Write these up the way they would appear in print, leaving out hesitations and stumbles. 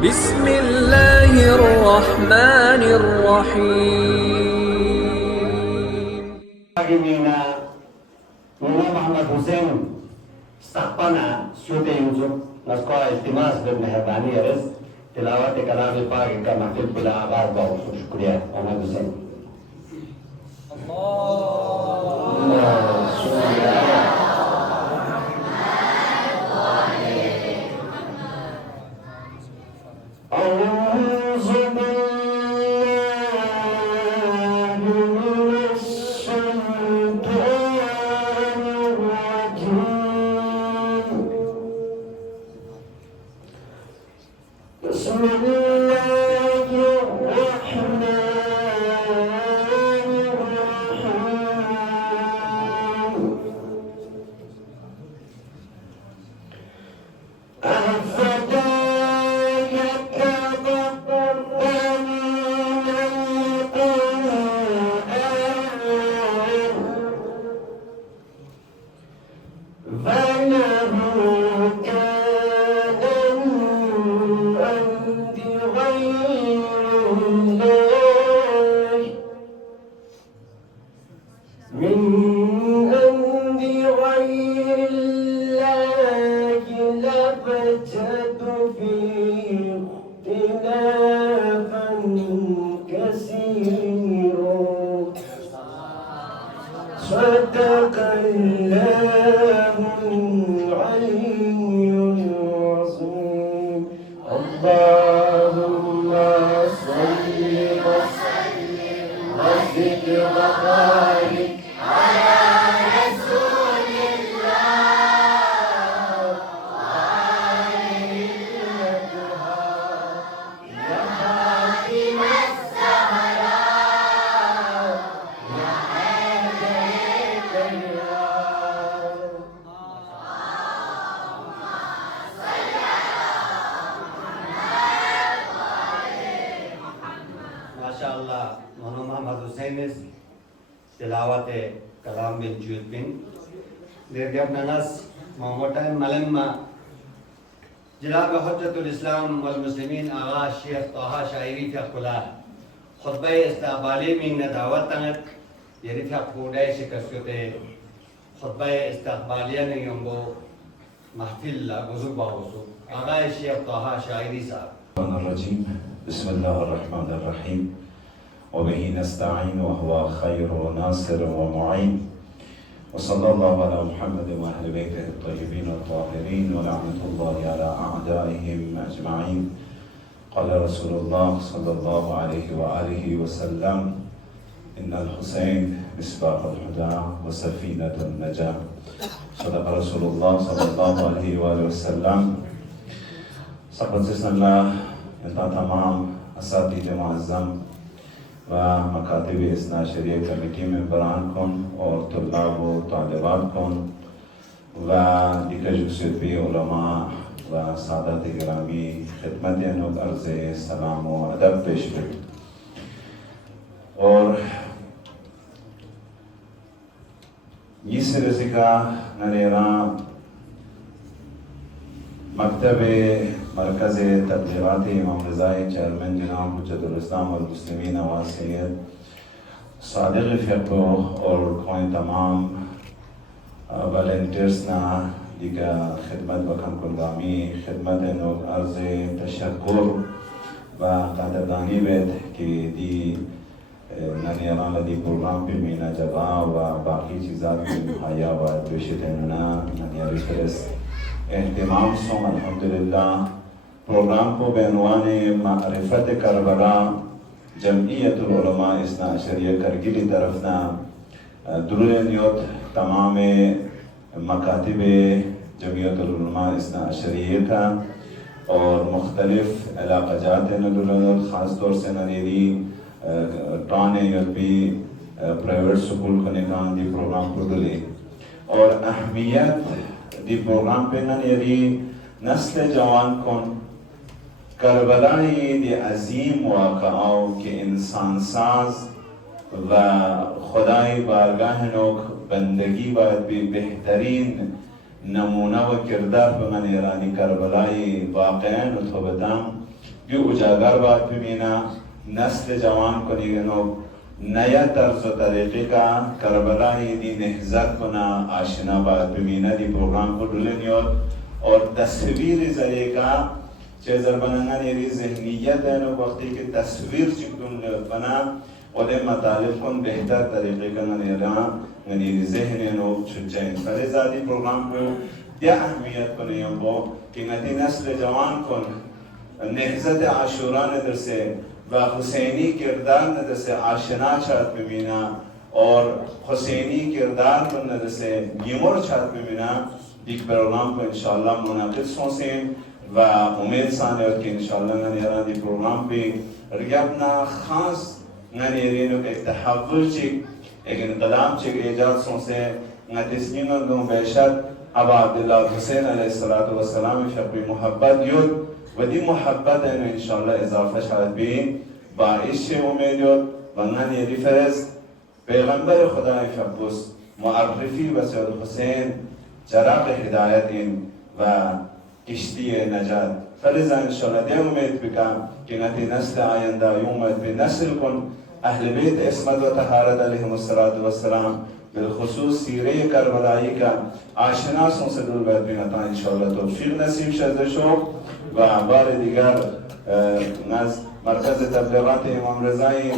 بسم الله الرحمن الرحيم. Mina Muhammad Hussein استحقنا سوته يوسف نسقى التماس بالمهربانية رز تلاوة كلام الفاقر كما في الآغاز بأوصف شكريا محمد حسين. بسم الله الرحمن الرحيم. أفداك تقبل من القرآن فله من عند غير الله لبجد فيه اختلافا كثيرا صدق الله العلي العظيم. اللهم صل وسلم وزد وبارك माशाअल्लाह मोहम्मद मोहम्मद हुसैन तिलावत कलाम बिन जूद बिन निर्गब ननस मोहम्मद मलम्मा जनाब हुज्जतुल इस्लाम वल मुस्लिमीन आगा शेख तोहा शायरी फकुला खुतबा इस्तक़बाली में दावत तंगत यरी फकुडे शिकस्यते खुतबा इस्तक़बालिया ने यंगो महफिल ला गुज़ुब बावसु आगा शेख तोहा शायरी साहब. بسم الله الرحمن الرحيم وبه نستعين وهو خير ناصر ومعين وصلى الله على محمد وأهل بيته الطيبين الطاهرين ولعنة الله على أعدائهم أجمعين. قال رسول الله صلى الله عليه وآله وسلم إن الحسين مصباح الهدى وسفينة النجاة. صدق رسول الله صلى الله عليه وآله وسلم. الله तमाम असातिज़ मुअज़्ज़म व मकातिब इस्ना शरिया कमेटी मेंबरान कौन और तुल्लाब व तालिबात कौन व दिक्कत जुस्फी उलमा व सादात गिरामी खिदमत नुक अर्ज़ सलाम व अदब पेश करें. और इस रज़िका नरेरा मकतब मरकज़ तबलीगात इमाम रज़ाई चेयरमैन जनाब हुज्जतुल इस्लाम वल मुस्लिमीन नवाज़ सैयद सादिक़ फ़िक़्ह और कोई तमाम वॉलंटियर्स ना दिगा खिदमत बखम कुर्बानी खिदमत नो अर्ज़ तशक्कुर व क़दरदानी बेद की दी ननियाना दी प्रोग्राम पे मीना जगह व बाकी चीज़ात में मुहैया व पेशित नना ननिया रिफरेंस एहतिमाम सोम अल्हम्दुलिल्लाह प्रोग्राम को बेनवाने मारिफत करबला जमइयतुल उलमा इस्ना अशरिया करगिली तरफना दुरुनियत तमाम मकातिब जमइयतुल उलमा इस्ना अशरिया का और मुख्तलिफ इलाक़ाजात दुरुनियत ख़ास तौर से नरेरी टाने यूपी प्राइवेट स्कूल करने का दी प्रोग्राम को दुले और अहमियत दी प्रोग्राम पे नरेरी नस्ल जवान कौन करबलाई दी अजीम वाक़ाओं के इंसान साज व खुदाई बारगाह नोक बंदगी बाद भी बेहतरीन नमूना व किरदार पे मन ईरानी करबलाई वाक़यान उठो बताम जो उजागर बात बमीना नस्ल जवान को निगनो नया तर्ज तरीके का करबला दी नहजत बना आशना बात बमीना दी प्रोग्राम को डुलनियोर और तस्वीर जरिए का चेजर बनाना नेरी जहनियत है नो वक्ती की तस्वीर चिकन बना और मतालिब को बेहतर तरीके का नेरा नेरी जहन नो छुच्चाइन फरिजादी प्रोग्राम को या अहमियत को नहीं हो कि नती नस्ल जवान को नहजत आशुरा नदर से व हुसैनी किरदार नदर से आशना चाहत बमीना और हुसैनी किरदार को नदर से गिमोर चाहत बमीना दिख प्रोग्राम को इंशाल्लाह मुनाकिद सोसें व उम्मीद साने और कि इंशाल्लाह ननियारा दी प्रोग्राम पे रियाबना खास ननियारिनो के तहव्वुल चिक एक इनकलाब चिक इजाद सोसे नतिस्मीन और गो बेशक अब अब्दुल्लाह हुसैन अलैहिस्सलातु वस्सलाम शक्वी मोहब्बत युद्ध वदी मोहब्बत है इंशाल्लाह इजाफा शायद भी बाइश से उम्मीद वंगन ये रिफरेंस पैगंबर खुदा शब्बुस मुअर्रिफी वसैद हुसैन चराग हिदायत व किश्ती नजात फरिजा इंशाल्लाह दे उम्मीद बिका कि नती नस्ल आयंदा उम्मीद भी नस्ल कुन अहल बैत इस्मत व तहारत अलैहिमुस्सलातु वस्सलाम बिलखुसूस सीरे करबलाई का आशनासों से दूर बैठ भी नता इंशाल्लाह तौफीक नसीब शज़शो व बार दिगर नज मरकज़ तबलीगात इमाम रज़ाई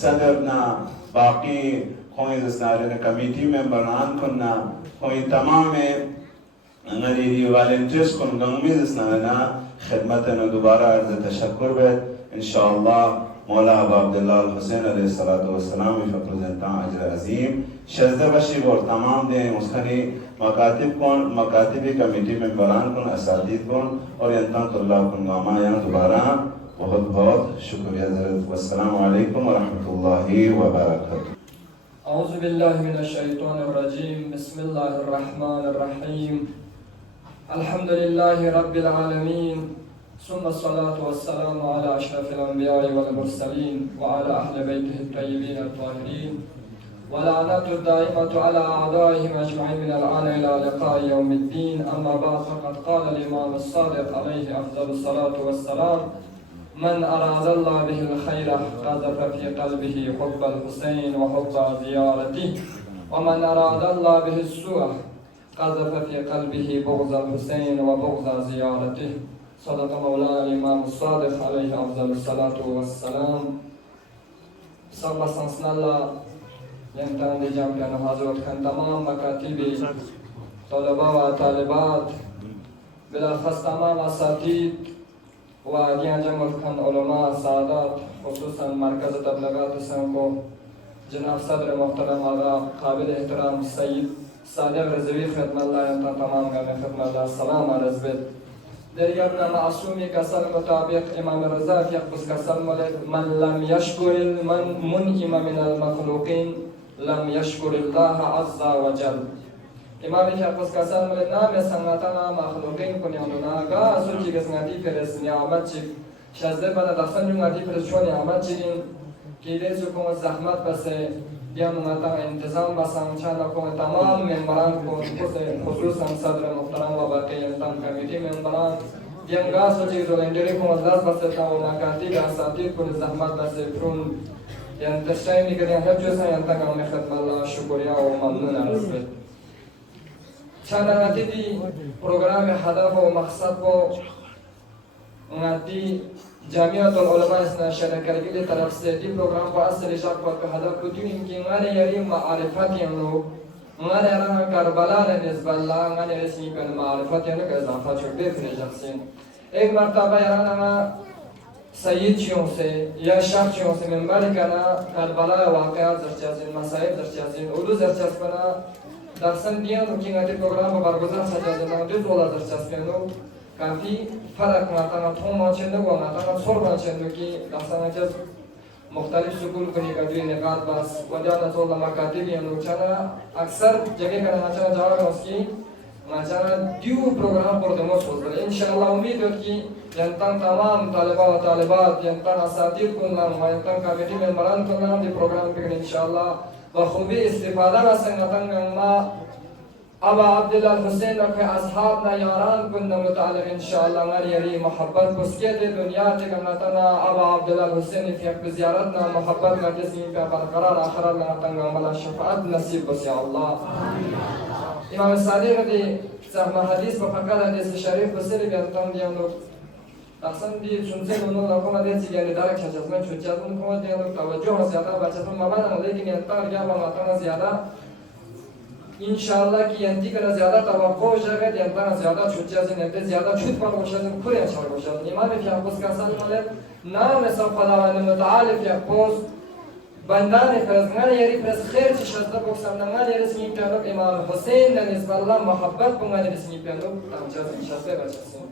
सदरना बाकी कोई जस्नारे कमेटी मेंबरान कुन्ना कोई तमाम अंगरीदी वॉलंटियर्स कुन गंगमी जस्नाना खिदमत न दोबारा अर्ज़ तशक्कुर बैठ इंशाल्लाह मौला अब्दुल्लाह हुसैन अलैहिस्सलातु वस्सलाम फकरुज़ंता अजर अजीम शज़्द बशीब और तमाम दे मुस्खनी मकातिबी कमेटी में बरान कुन असादीद कुन और यंता तुल्लाह कुन गामा यहाँ दोबारा बहुत बहुत शुक्रिया ज़रूर वस्सलामु अलैकुम व रहमतुल्लाहि व बरकातुहू। औज़ु बिल्लाहि मिनश शैतानिर रजीम बिस्मिल्लाहिर रहमानिर रहीम अल्हम्दुलिल्लाहि रब्बिल आलमीन सुम्मा अस्सलातु वस्सलामु अला अशरफिल अंबिया'i वल मुरसलीन व अला अहलि बैतिहि अत्तय्यबीन अत्ताहिरीन व लअनतु दाइमतु अला अअदाइहिम अजमईन मिनल आन इला लिक़ाइ यौमिद्दीन अम्मा बअद फ़क़द क़ाल अल-इमाम अस्सादिक़ अलैहि अफ़ज़लुस सलातु वस्सलाम मन अरादल्लाहु बिहिल खैर क़ज़फ़ फ़ी क़ल्बिही हुब्बल हुसैन व हुब्ब ज़ियारतिही व मन अरादल्लाहु बिहिस सूअ क़ज़फ़ फ़ी क़ल्बिही बुग़्ज़ल हुसैन व बुग़्ज़ ज़ियारतिही सदक़ मौलाना इमाम सादिक़ अलैहि अफ़ज़लुस सलातु वस्सलाम। सब संस्नल्ला यंतान दे जाम पियानो हज़रत खान तमाम मकातिबी तलबा व तालिबात बिलाख़ास तमाम असातीद व आदियाँ जमल खान उलमा सादात खुसूसन मरकज़ तबलीगात संको जनाब सदर मुहतरम आगा काबिल एहतराम सईद सादिक़ रज़वी खिदमतल्लाह यंता तमाम गाने खिदमतल्लाह सलाम अर्ज़ बिद दरियाबना मासूमी का सल मुताबिक इमाम रज़ा यक़बुस का सल मन लम यशकुरिल मन मुनइम मिनल मखलूक़ीन लम यशकुरिल्लाह अज़्ज़ा व जल। इमाम यक़बुस का सल नाम संगता ना मखलूक़ीन को न्यामना गा सुची के संगती फेरस न्यामत चिक शज़्दे बना दफन जुंगाती फेरस शो न्यामत चिकिन कीदे सुकुम ज़हमत बसे या मुंगता इंतज़ाम बसां चाना को तमाम मेंबरान को खुसूसन सदर मुहतरम व बाकी यंतम कमेटी मेंबरान यंगा सोची वॉलंटियरी को मदद बसता व मकाती का साथी को ज़हमत बसे फ्रून यंतशाइन निकले हर जो सा यंता का में खिदमत शुक्रिया व ममनून अर्ज़ चाना नतीदी प्रोग्राम हदफ व मकसद को नती जामियातुल उलमा इसना शरकत की तरफ से दी प्रोग्राम को असल इशाक पर हदफ को दी इनकी माने यारी मारिफत यानो माने रहा करबला ने निस्बल्ला माने रसी पर मारिफत यानो का इजाफा छुपे फिर जक्सिन एक मर्तबा याना सय्यिदियों से या शख्सियों से मेंबर करना करबला वाक़या दर्जाजिन मसाइल दर्जाजिन उर्दू दर्जाज बना दर्शन दिया उनकी नती प्रोग्राम बरगुजार सजाजना दो वाला दर्जाज पेनो काफी फर्क नाता ना थोमा चंदो व नाता ना सोरबा चंदो की दास्ताना जब मुख्तलिफ स्कूल कनी का जो निकात बस वजाना तो लमा कातिब या नोचाना अक्सर जगह का नाचा जावा उसकी नाचाना ड्यू प्रोग्राम पर दमो सोच इंशाल्लाह उम्मीद है कि जनता तमाम तालिबा व तालिबात जनता असातिद को नाम जनता कमेटी मेंबरान को नाम दे प्रोग्राम पे इंशाल्लाह बखूबी इस्तिफादा ना संगतन गंगा अबा अब्दुल्ला हुसैन रखे असहाब ना यारान कुन मुतालिक इंशाअल्लाह नगर यरी मोहब्बत उसके दे दुनिया ते करना तना अबा अब्दुल्ला हुसैन की ज़ियारत ना मोहब्बत मजलिस में पे बरकरार आखिरत ना तंग अमला शफाअत नसीब बस या अल्लाह इमाम सादिक दी सहमा हदीस पर फकर हदीस शरीफ बसरी बेतम दिया लोग तहसन दी सुनसे दोनों लोगों में देसी यानी डायरेक्ट छाछस में छुच्चा उनको दिया लोग तवज्जो ज़्यादा बच्चा तो मबाना लेकिन अंतर क्या बात ज़्यादा इंशाअल्लाह की अंती करा ज़्यादा तवक्को जगह देंता ज़्यादा छुट्टियाँ से नेते ज़्यादा छुट पर कोशिश में खुले अच्छा कोशिश इमाम फ़ियाक़ुस का सल मले नाम सब खुदावंद मुताल फ़ियाक़ुस बंदान फ़रज़गान यारी फ़रज़ खैर चिशता को समनगान यारी स्मी प्यानो इमाम हुसैन ने निस्बल्ला मोहब्बत पुंगा ने स्मी प्यानो तमचा चिशते बच्चे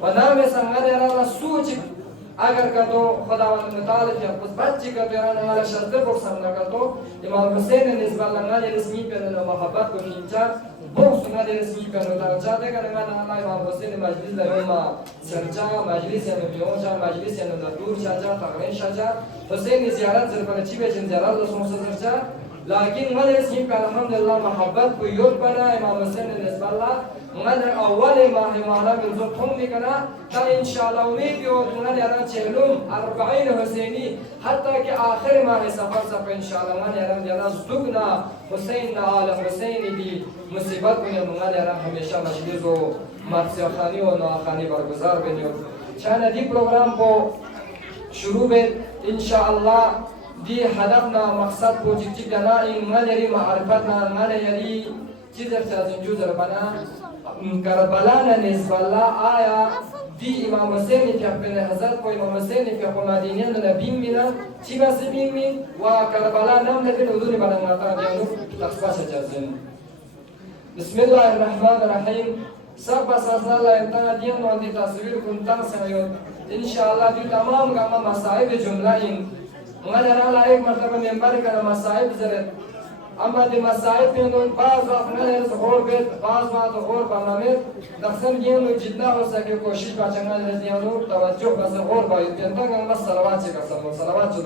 व नाम संगान यारा सूच अगर का तो खुदावंद मुताल फ़ियाक़ुस बच्ची का तो यारा नगाला शर्ते को समना का तो इमाम हुसैन ने निस्बल्ला नगान यारी स्मी प्यानो मोहब्बत को खींचा बहुत सुना दे रस्मी प्यानो तमचा दे का नगाना इमाम हुसैन मजलिस लरमा सरचा मजलिस या नबियों मजलिस या नदूर चाचा तगरे चाचा हुसैन ज़ियारत ज़रफ़न चिबे जिन ज़ियारत रसूल सरचा लेकिन मले स्मी पे अल्हम्दुलिल्लाह मोहब्बत को योद बना इमाम हुसैन ने निस्बल्ला मगर अव्वल माह माना बिल्कुल तुम भी करना तब इंशाअल्लाह उम्मीद हो तुम्हारे यारा चेलुम 40 हुसैनी हत्ता कि आखिर माह सफर से इंशाअल्लाह मन यारा यारा जुगना हुसैन ना आल हुसैनी दी मुसीबत में तुम्हारे यारा हमेशा मजलिस हो मर्ज़ खानी और नाखानी बरगुजार बनियो चाहे दी प्रोग्राम को शुरू में इंशाअल्लाह दी हदफ ना मकसद को चिक जाना इन मलरी मारिफत ना मलरी चीज़ चाहे जो ज़रबना करबला ने निस्बल्ला आया दी इमाम हुसैन के अपने हज़रत को इमाम हुसैन के अपने मदीने में नबी मिला चिबा से भी व करबला नाम लेकिन उधर बनाना था जो तस्बा से जाज़न बिस्मिल्लाहिर्रहमानिर्रहीम सब बस अल्लाह इंसान दिया नो दी तस्वीर कुंता से इंशाअल्लाह दी तमाम गामा मसाइब जुमला इन मगर अल्लाह एक मतलब मेंबर का मसाइब जरे अम्मा दी मसाइब में तो बाज़ अपने ज़ोर पे बाज़ बात ज़ोर बनाने दक्षिण ये लोग जितना हो सके कोशिश का चंगा लेते हैं लोग तवज्जो का ज़ोर बाई जनता का मस सलावत से का सलावत जो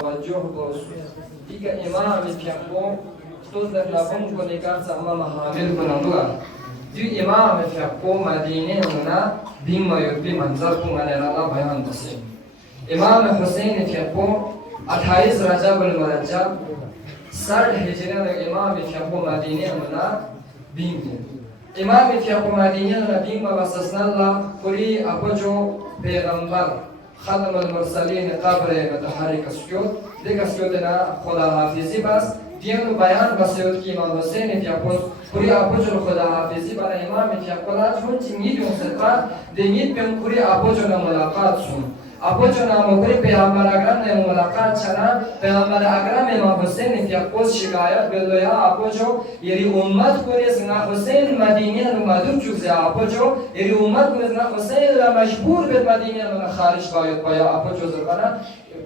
तवज्जो बोस ठीक है इमाम इफ्याको तो ज़लाफ़ों को निकाल सामा महामिल बनाऊँगा जो इमाम इफ्याको मदीने उन्ना दिन में युद्ध मंज़र को मैंने राला बयान बसे इमाम हुसैन इफ्याको 28 रजब अल-मुरज्जब 60 हिजरी में इमाम इफ्याको मदीने उन्ना दिन इमाम इफ्याको मदीने उन्ना दिन में वसल्लल्लाह पूरी अपजो पैगंबर ख़त्म अल-मुरसलीन क़ब्र मतहरिक स्क्योत देखा स्क्योत ना खुदा हाफिज़ी बस दियनु बयान बसेउत की इमाम हुसैन इफ्याको पूरी अपजो खुदा हाफिज़ी बना इमाम इफ्याको ला चुन चिंगी जो सरका देंगी पे पूरी अपजो ना मुलाकात सुन आपो जो नाम पूरे पैगंबर अकरम ने मुलाकात चला पैगंबर अकरम इमाम हुसैन इफ्याको शिकायत बेलोया आपो जो येरी उम्मत पूरे संगा हुसैन मदीने नु मदुर जुसे आपो जो येरी उम्मत पूरे संगा हुसैन ला मजबूर बे मदीने नु खारिज बायत पाया आपो जो जरबना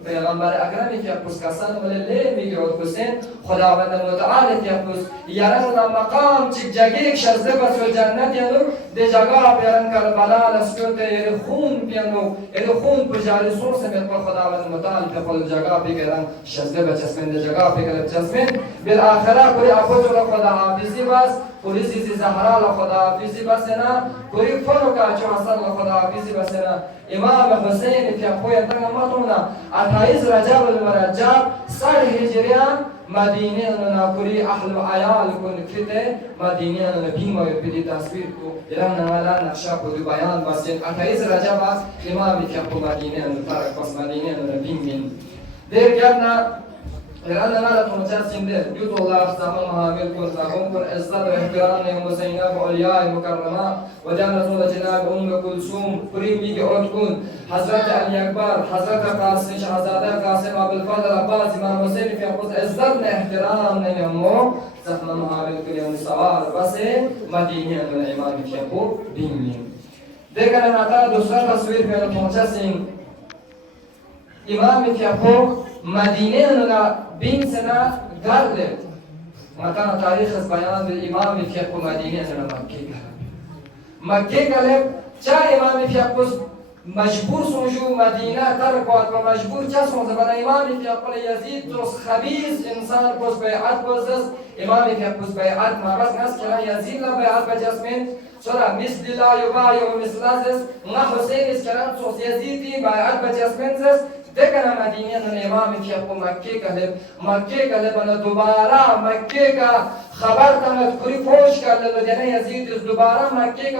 पैगंबर अकरम इफ्याको का सन ले मियो हुसैन खुदावंद मुतआल इफ्याको यारन ला मकाम चिक जगह शर्ज़े बस जन्नत यानो दे जगह यारन करबला लस्कोते येरी खून पियानो येरी खून जारी सोच से मेरे को खुदावंद मुताल पे पल जगह पे करन शज़्ज़े बचस्में दे जगह पे कर जस्में बिल आखिरा कोई आपो जो खुदा हाफिज़ी बस पूरी चीज़ ज़हरा ला खुदा हाफिज़ी बस है ना कोई फनो का जो असल ला खुदा हाफिज़ी बस है ना इमाम हुसैन के कोई तंग मातोना 28 रजब अल-मुरज्जब 60 हिजरिया मदीने उन्होंने पूरी अहल आयाल को निकलते मदीने उन्होंने भीमा युद्ध तस्वीर को इरान वाला नक्शा को बयान बस 28 रजब इमाम के को मदीने उन्होंने बस मदीने उन्होंने भीमिन देर क्या ना इरान वाला तो मुझे दे युद्ध अल्लाह तआला महामिल को सागों पर इज्जत और एहतराम ने हुसैना औलिया मुकर्रमा वजान रसूल जनाब कुलसूम पूरी भी के औरतुन हजरत अली अकबर हजरत कासिम शहजादा कासिम अबुल फजल अब्बास इमाम हुसैन के खुद इज्जत ने एहतराम ने हमो सफना महामिल के लिए सवार बस मदीने में इमाम के को भीमी देखा ना आता दूसरा तस्वीर में पहुंचा सिंह इमाम के को मदीने में बीन सना घर ले मतलब तारीख बयान इमाम के को मदीने में मक्के का ले चाहे इमाम के को مجبور سونجو مدینه ترک و مجبور چه سونز بنا امامی که اقل یزید توس خبیز انسان پس بیعت بزدست امامی که پس بیعت مابس نست که یزید لا بیعت بجسمین سورا مثل لا یبایع مثل ازست ما حسین اس کران توس یزیدی بیعت بجسمین زست देखना मदीने ने इमाम की आपको मक्के का ले बना दोबारा मक्के का खबर तमत पूरी फौज कर ले देना यजीद इस दोबारा मक्के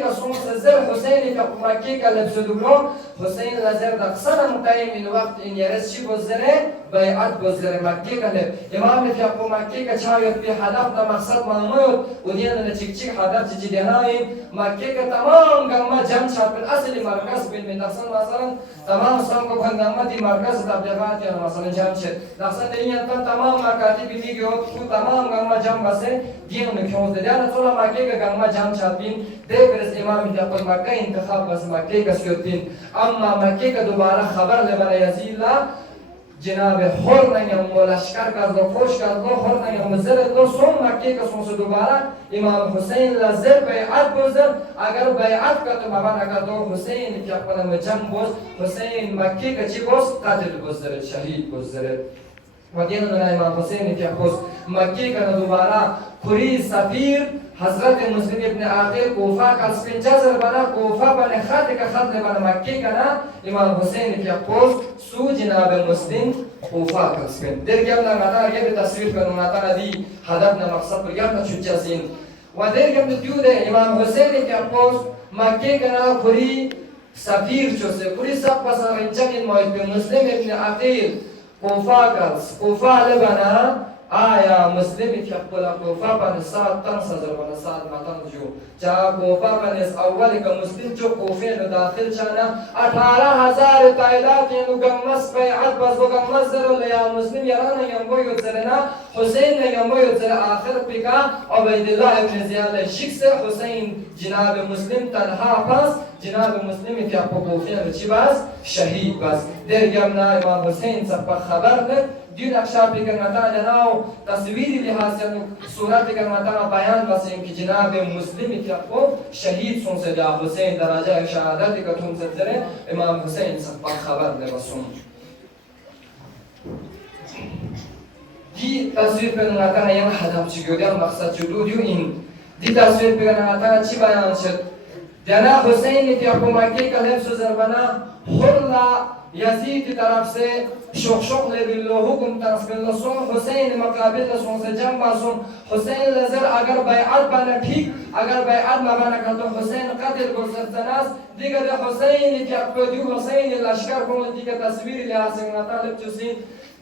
का सोम से जर हुसैन का मक्के का लफ्ज़ दुलो हुसैन लजर दक्सन मुतायम इन वक्त इन यरसी बज़रे बैअत बज़रे मक्के का ले इमाम की आपको मक्के का छावत पे हदफ ना मकसद मामूद उदिया ने चिक हदफ जी देनाई मक्के का तमाम गम्मा जम छाप असली मरकज बिन में दक्सन मसलन तमाम को भंगामा दी मरकज तबलीगात या मसलन जमशेद दक्सन दुनिया का तमाम मकातिब वीडियो को तमाम गम्मा जम बसे दिन में क्यों दे यार थोड़ा मक्के का गम्मा जम छापिन देख रस इमाम की आपको मक्का इंतखाब बस मक्के का सुयतिन अम्मा मक्के का दोबारा खबर ले बना यजीला जनाब हर नहीं हम लश्कर का दो खोश का दो हर नहीं हम जर दो सोम मक्के का सोम से दोबारा इमाम हुसैन लजर बैअत बज़र अगर बैअत का तो माना का दो हुसैन की अपना में जंग बोस हुसैन मक्के का ची बोस कातिल बज़र शहीद बज़र वदीन ना इमाम हुसैन की अखोस मक्के का दोबारा खुरी सफीर हजरत मुस्लिम इब्न आकिल कोफा का स्पिंजर बना कोफा बने खत का खत बना मक्के का ना इमाम हुसैन की अखोस सू जनाब मुस्लिम कोफा का स्पिन देर क्या ना माता ये भी तस्वीर पर माता दी हदफ ना मकसद पर क्या ना छुच्चा सीन वदेर क्या मौजूद है इमाम हुसैन की अखोस मक्के का ना खुरी सफीर जो से खुरी सब पसंद इंचन मौजूद मुस्लिम इब्न आकिल कोफा लेबना आया मुस्लिम की अक्ला कोफा बन सात तन सजर बन सात मतन जो जा कोफा बन इस अव्वल का मुस्लिम जो कोफे में दाखिल छाना 18,000 तायदाद के गमस पे अदबस गमस जर लिया मुस्लिम याराना यंबो युजरना हुसैन ने यंबो युजर आखिर पिका उबैदुल्लाह इब्न जियाद शिख से हुसैन जनाब मुस्लिम तनहा पास जनाब मुस्लिम की आपको कोफे में चिबास शहीद बस देर यमना इमाम हुसैन सब खबर है दिन अक्षर पे करना जनाओ तस्वीरी लिहाज से सूरत पे करना बयान बसे कि जनाब मुस्लिम की आपको शहीद सुन से जा हुसैन दराजा शहादत का तुम से जरे इमाम हुसैन सब खबर ले बसुम दी तस्वीर पे करना यह हदफ चिगोदिया मकसद जुदूदियो इन दी तस्वीर पे करना अच्छी बयान से जनाब हुसैन की आपको मक्के का लफ्ज़ ज़रबना हुर्ला यजीद की तरफ से शोक ले बिल्लो हुक्म तस्बिल लसुम हुसैन मकाबिल लसुम से जंग मासूम हुसैन लजर अगर बैअत बना ठीक अगर बैअत ना बना कर तो हुसैन कत्ल को सरतनास दिगर हुसैन की आपको जो हुसैन लश्कर को दी का तस्वीर लिहाज से तालिब चुसी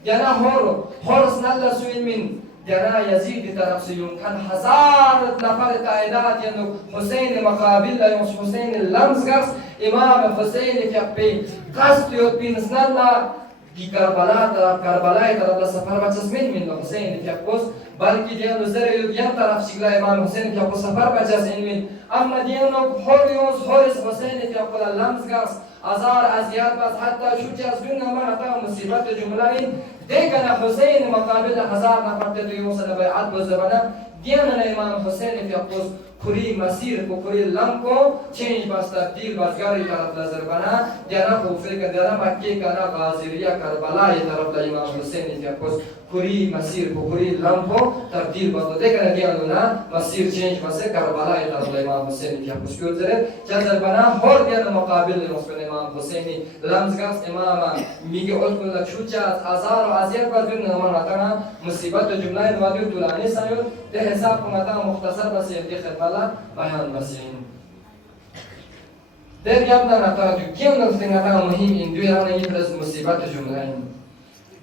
जना होर सनल्ला सुइन मिन जना यजीद की तरफ से यमकन 1000 नफर तायदाद यानी हुसैन मकाबिल हुसैन लम्सगस इमाम हुसैन के पे قصد بنسنا di Karbala तरफ सफर बचस्मिन मिन हुसैन के अकोस बल्कि दिया नजर दिया तरफ शिगला इमाम हुसैन के अकोस सफर बचस्मिन मिन अम्मा दिया नो होरियोस हुसैन के अकोस लम्सगस azar aziyat bas hatta şuç yazgın ama hata musibet cümlenin देखना हुसैन मकाबिल 1000 नफर ते युसल बैअत बज़बना दियाना इमाम हुसैन के अकोस खुरी मसीर को खुरी लम को चेंज बस तब्दील बसगारी तरफ नजर बना जना कोफे का जना मक्के का ना गाजिरिया करबला ये तरफ इमाम हुसैन के अकोस खुरी मसीर को खुरी लम को तब्दील बस देखना दियाना मसीर चेंज बस करबला ये तरफ इमाम हुसैन के अकोस क्यों जरे जजर बना और दियाना मुकाबिल मुस्लिम इमाम हुसैन लम्सगस इमाम मिगे और को छुचा हजार आजियत पर दिन नमन आता मुसीबत जुमला वादी तुलानी सायो ते हिसाब को मता मुख्तसर बस ये खिदमला बयान बसिन देर याबना आता क्यों नफ्सिंग आता मुहिम इन दो याना ये बस मुसीबत जुमला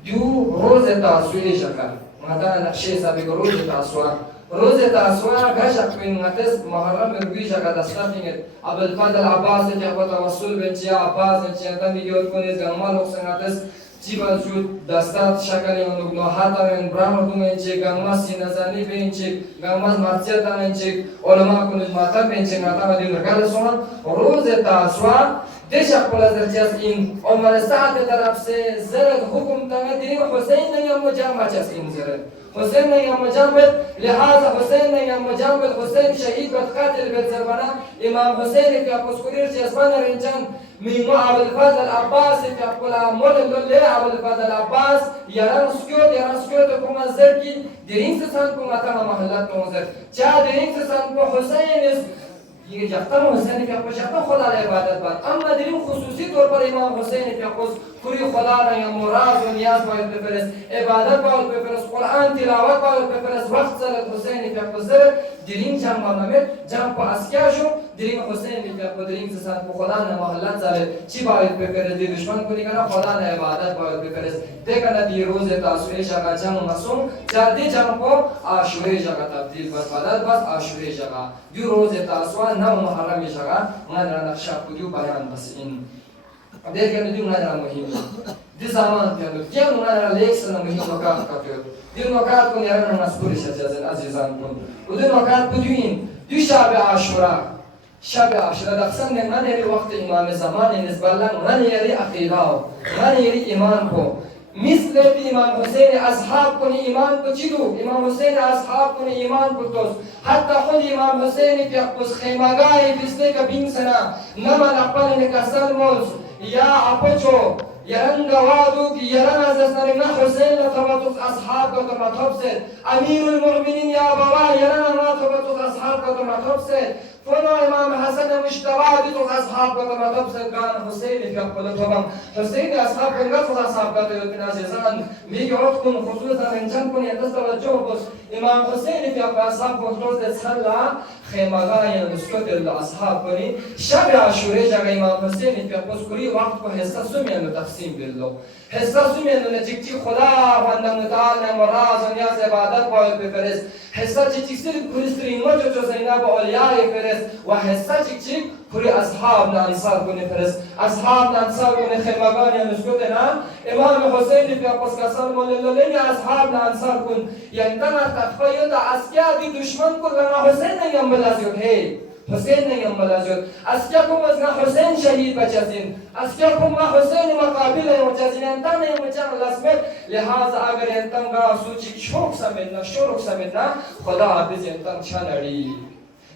दो रोज तासुई शका मता नक्शे साबे रोज तासुआ गशक min ngates muharram rubi shaka dastinget abul fadl abbas ke apa tawassul benci abbas benci tan video ko ne gamal ok sangates Ciba jud dastat shakali untuk nohata men brahma tumenci gamas sinazani benci gamas marciata benci ulama kunut mata benci mata madi negara soal roz taswa देशक पलजर जस इन और साथ तरफ से जरद हुक्म तंग दिन हुसैन ने हम जामा जस इन जरद حسین نے مجابل لہذا حسین نے مجابل حسین شهید بد قاتل بد زربنا امام حسین في أبوسكورير جسمان رنجان من أبو الفضل العباس في أقولا مول اللي أبو الفضل العباس يران سكوت كما زركي درين سسان كما تما محلات نوزر جا درين سسان كو حسین ये जख्ता हुसैन के आपको जख्ता खुदा ला इबादत बात अम्मा दिल खुसूसी तौर पर इमाम हुसैन के आपको पूरी खुदा ला या मुराद और नियाज बात पे फरस इबादत बात पे फरस कुरान तिलावत बात पे फरस वक्त सलत हुसैन के आपको जर दिलिन जाम मामले जाम को अस्कियाशो दिलिन हुसैन के आपको दिलिन से साथ खुदा ने मोहल्लत जाले ची बात पे फरस दी दुश्मन को निकाला खुदा ने इबादत बात पे फरस देखा ना दी रोज तासुरे जगह जाम मासूम चादी जाम को आशुरे जगह तब्दील बस इबादत बस आशुरे जगह दी रोज तासुआ ना मुहर्रम जगह ngana naqsha kudiu bayan bas in der kan di ngana muhim di zaman kan di ngana leksa muhim wakat katyo di wakat ko yaran nas puri sajazan azizan kun udin wakat kudiin di shab ashura daqsan ne ngana ri waqt imam zaman nisballa ngana ri aqida ngana ri iman ko مثل امام حسین اصحاب کو ایمان کو چیدو امام حسین اصحاب کو ایمان کو توس حتی خود امام حسین کی اپس خیمگاهی بسته کا بین سنا نمال اپن نکسل موز یا اپچو يرن وادو يرن أزسنا حسين لتبطس أصحاب كتما تبصر أمير المؤمنين يا بابا يرن ما تبطس أصحاب كتما تبصر فلو إمام حسن مشتبه بطس أصحاب كتما تبصر كان حسين في أقبل طبعا حسين أصحاب كتما أصحاب كتما بنازيزان ميجي عدكم خصوصا من جنكم ينتصر الجوبس إمام حسين في أصحاب كتما تسهل خیمگاهی نسکت اصحاب کنی شب عاشوره جگه امام حسین في أقبل وقت کو حصہ سمیانو تقسیم بلو حصہ سمیانو نجیکتی خدا وندم تعالی مراز و نیاز عبادت باید بفرست حصہ چیک سر کنسترین وجه جو زینب اولیاء فرست و حصہ چیک پوری اصحاب نانسار کنی فرست اصحاب نانسار کنی خیمگاهی نسکت نا امام حسین في أقبل کسان موللین اصحاب نانسار کن یعنی تنها تخفیت اسکیا دی دشمن کو لنا حسین نیم بلازیون ہے حسین نیم بلازیون اسکیا کم از حسین شهید بچازین اسکیا کم حسین مقابل بچازین انتان نیم بچان لازمت لحاظ اگر انتان گا سوچی شوک سمیدنا خدا حافظ انتان چانری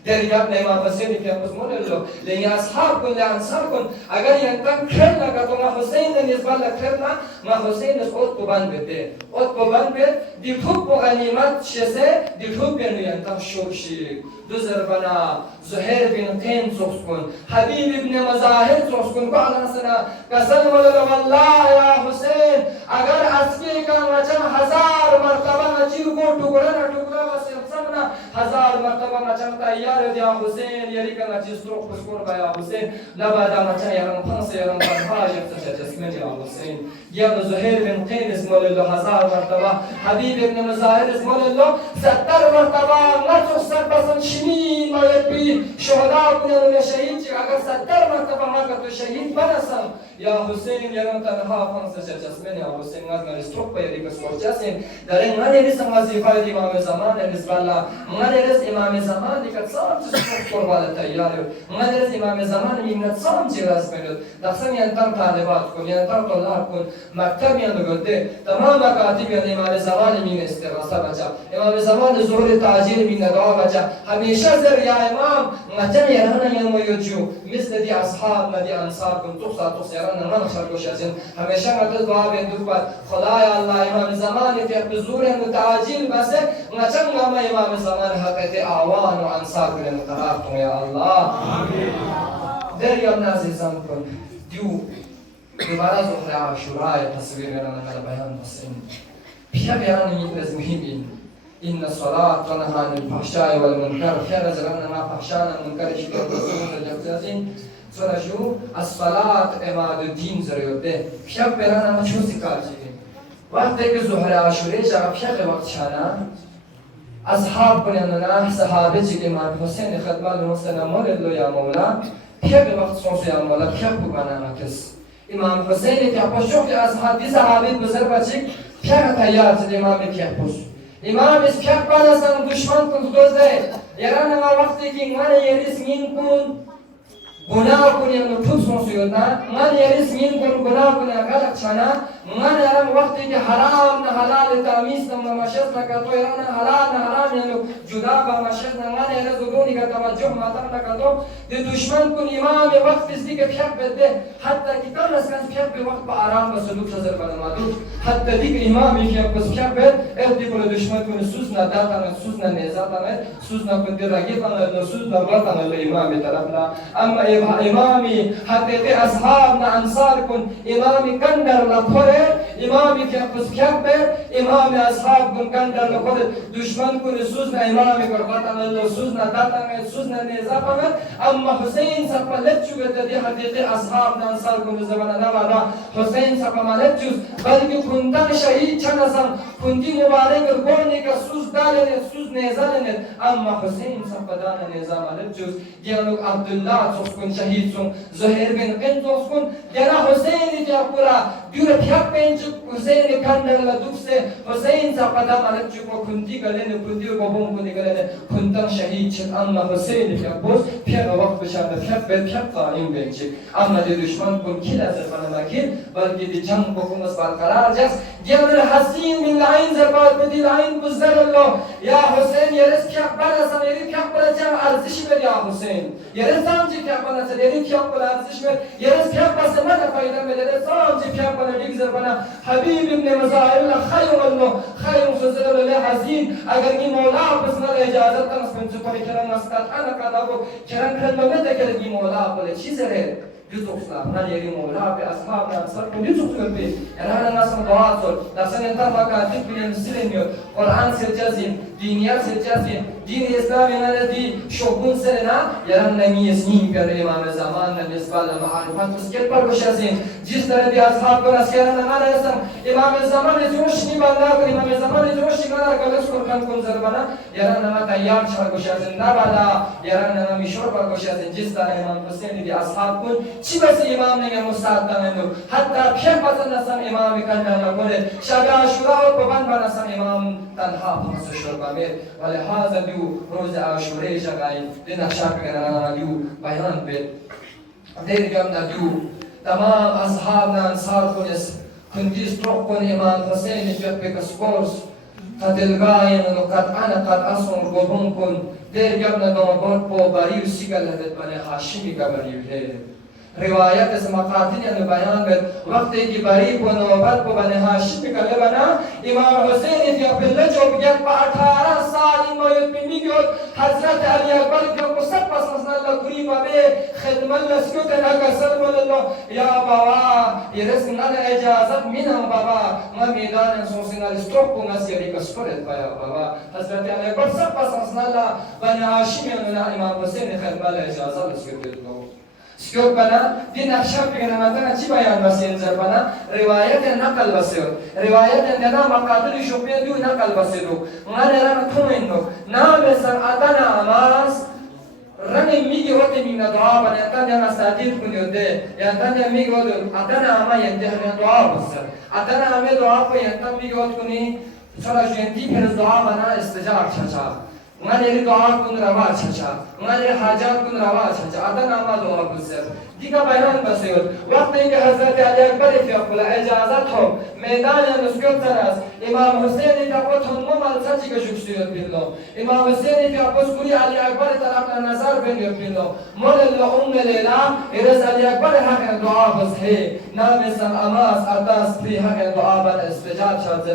درياب نعمة حسين في أقسمون الله لأن أصحابكم لأنصاركم أجر ينتم كرنا كتوما حسين نسبة لكرنا ما حسين نسقط قبان بده قبان بده ديكوب غنيمات شسه ديكوب بينو ينتم شوكشي دوزر بنا زهير بن قين زوجكم حبيب ابن مزاهر زوجكم بعد سنة قسم والله يا حسين أجر أسكي كان وجم 1000 مرتبة نجيب ټوکړه وسمنا 1000 مرتبة مچن تیار دی حسین یری کنا چې سترو خسکور بیا حسین لبدا مچن یرن خمسه یرن فرحاج تجسمه دی حسین یا زهير بن قين اسمه الله 1000 مرتبة حبيب ابن مزاهر اسمه الله 70 مرتبة ما تصير بس شنين ما يبي شهداء كنا شهيد اگر 70 مرتبة ما كنت شهيد بنسم يا حسين يرن تنها خمسه تجسمه دی حسین نظر سترو یری کسکور جاسين درن نه نسم وظیفه دی امام زمان نسبت الله مدرس امام زمان دیگر سام سترو بالا تیار مدرس امام زمان میگن سام جراس میاد دستم یانتام طالبات کن یانتام طلاب کن مکتب یانو گفته تمام مکاتب یان امام زمان میگن استغاثه بچا امام زمان ظهور تاجیر میگن دعا بچا همیشه زر یا امام مچن یرهن یان موجو مثل دی اصحاب ندی انصار کن تو یرهن من خرگوش ازین همیشه مدد دعا بندو بر خدای الله امام زمان فی حضور متعاجل بس مچن امام زمان حقیقت اعوان و انصار کن متراقم یا الله آمین دریاب نازیزان کن دیو دوباره ظهر عاشورای تصویر میرن کلا بیان بسین بیا بیان میترز مهمین إن الصلاة تنهى عن الفحشاء والمنكر خير زرنا ما فحشاء المنكر شكر رسول الجزازين سرجو الصلاة عماد الدين زريوته بیا بیان ما شو سکار چیه وقتی که ظهر عاشوری جا بیا وقت شانا أصحاب كنا صحابة الإمام حسين خدمة المسلم مولى يا مولا بيا بوقت صوص يا مولا بيا بقانا نكس إمام حسين في أبشوف أصحاب دي صحابة بزرگ بچك بيا تيار الإمام بيا بوس إمام إس بيا بالا سن دشمن كن دوزه يرانا ما وقت كي مانا يريس مين كن गुनाह कुनी नु ठुक सोसियोना मन यरिस मीन कोन गुनाह कुनी गलत छना मन यारन वक्त के हराम न हलाल तमीज न मशस न करतो यारन हलाल न हराम यानो जुदा बा मशस न मन यार जुदूनी का तवज्जुह माता न करतो दे दुश्मन कुन इमाम वक्त इसकी के फिक बदे हत्ता कि कल रसकन फिक पे वक्त पर आराम व सलूक सजर बन मादू हत्ता दिक इमाम के बस फिक बद एदी को दुश्मन कुन सुजना दाता न सुजना नेजाता न सुजना कुन दे रागे ता न सुजना बाता न इमाम तरफना अम्मा इमामी हत्ते असहाब न अंसार कुन इमामी कंदर ला खोरे इमामी के बस फिक बद इमाम असहाब कुन कंदर ला खोरे दुश्मन कुन सुजना इमामी को बाता न सुजना दाता न सुजना नेजाता न अम्मा हुसैन सब लच्चू दे हत्ते असहाब न अंसार कुन जमाना ना वाला हुसैन सब मालच्चू बल्कि कुंदन शहीद छनसम कुंती मुबारक गोने का सुज डालने सुज नेजालने अम्मा हुसैन सब दाना निजाम लच्चू गेलो अब्दुल्लाह सुकुन शहीद सुन जुहैर बिन क़िंतो सुकुन गेला हुसैन के पूरा दूर फिक पेंच हुसैन कंदर ला दुसे हुसैन सब दाना लच्चू को कुंती गलेने कुंती को बम को निकले कुंदन शहीद छ अम्मा हुसैन के बोस फिर वक्त बशाद फिक बे फिक कायम बेच अम्मा दे दुश्मन को खिला जरबना लकिन बल्कि दे जंग को कुमस बरकरार जस गेल हसीन मिन लाइन जरबात बदी लाइन गुजर लो या हुसैन यरस क्या बड़ा सन यरी क्या बड़ा जा अर्जिश में या हुसैन यरस साम जी क्या बड़ा सन यरी क्या बड़ा अर्जिश में यरस क्या बस मत फायदा में यरस साम जी क्या बड़ा दिग जरबना हबीब इब्न मज़ाहिर खैर लो खैर फजल له हसीन अगर की मौला बस न इजाजत तमस पंच पर करन मस्तात अना का को करन खन में दे के की मौला बोले चीज है يوسف نا يري مولا بأصحاب نصر يوسف في أنا ناس متواصل لكن أنت ما كاتب في المسلمين قرآن سجازين دينيات سجازين دين الإسلام الذي شوفون سرنا يران نمي سنين كره إمام زمان بالنسبة لمعرفة مسكت بربشازين جس طرح دي أصحاب كنا سكرنا ما نسم إمام زمان يجوشني بالله إمام زمان يجوشني بالله كلش كركان كون زربنا يران نما تيار شربشازين نبالا يران نما مشور بربشازين جس طرح إمام حسين دي أصحاب كون چی بس امام نے مستعد نمو حتی پھر پسند نسم امام کرنا لگونے شب عاشورا و پبند بنسم امام تنها پس شربا میر ولہذا دیو روز عاشوری شگائی دن اخشاک گنانا دیو بیان بید دیر گمنا دیو تمام اصحابنا انصار کنس کندیس تروک کن امام حسین جب بکس کورس قتلگاین و قد انا قد اصن گوبون کن دیر گمنا دو بار پو بریو سیگل لدت بنی حاشمی کا بریو ہے روايات سماقاتين البيان وقت کی بری کو نوبت کو بنے ہاشم کا لبنا امام حسین کی اپنے جو بیا 18 سال موت میں گیو حضرت علی اکبر کو سب پسند اللہ قریب به خدمت لسکوت نہ سلم اللہ یا بابا يرسنا اجازت منهم بابا ما میدان سوسنا استوپ کو مسیری کا سپرت پایا بابا حضرت علی اکبر سب پسند اللہ بنے ہاشم امام حسین خدمت اجازت لسکوت اللہ سكوت بنا دين أخشاب كنا مثلا شيء بيان بسين زربنا روايات النقل بسيط روايات عندنا مقادير شوبية دو نقل بسيطو ما نرى نكمل نام سر أتانا أماس رني ميجي وقت من الدعاء بنا أتانا مسادير كنيو ده يأتانا ميجي وقت أتانا أما ينتهي من الدعاء بسر أتانا أما دعاء كو ينتهي ميجي وقت كني صلاة جنتي في الدعاء بنا استجاب شجع ما نري دعاء كن روا شجع ما نري حاجات كن روا شجع أتانا أما دعاء بسر دیگه بیان بسیار وقتی که حضرت علی اکبر فیقل اجازت هم میدان نسکت سرست امام حسین فیقل هم مالساتی که شکسیت بیلو امام حسین فیقل کوری علی اکبر طرف نظر بینید بیلو مول الله لیلا ایرز علی اکبر حق دعا بس ہے نام سن اماس ارتاس پی حق دعا بر استجاب شد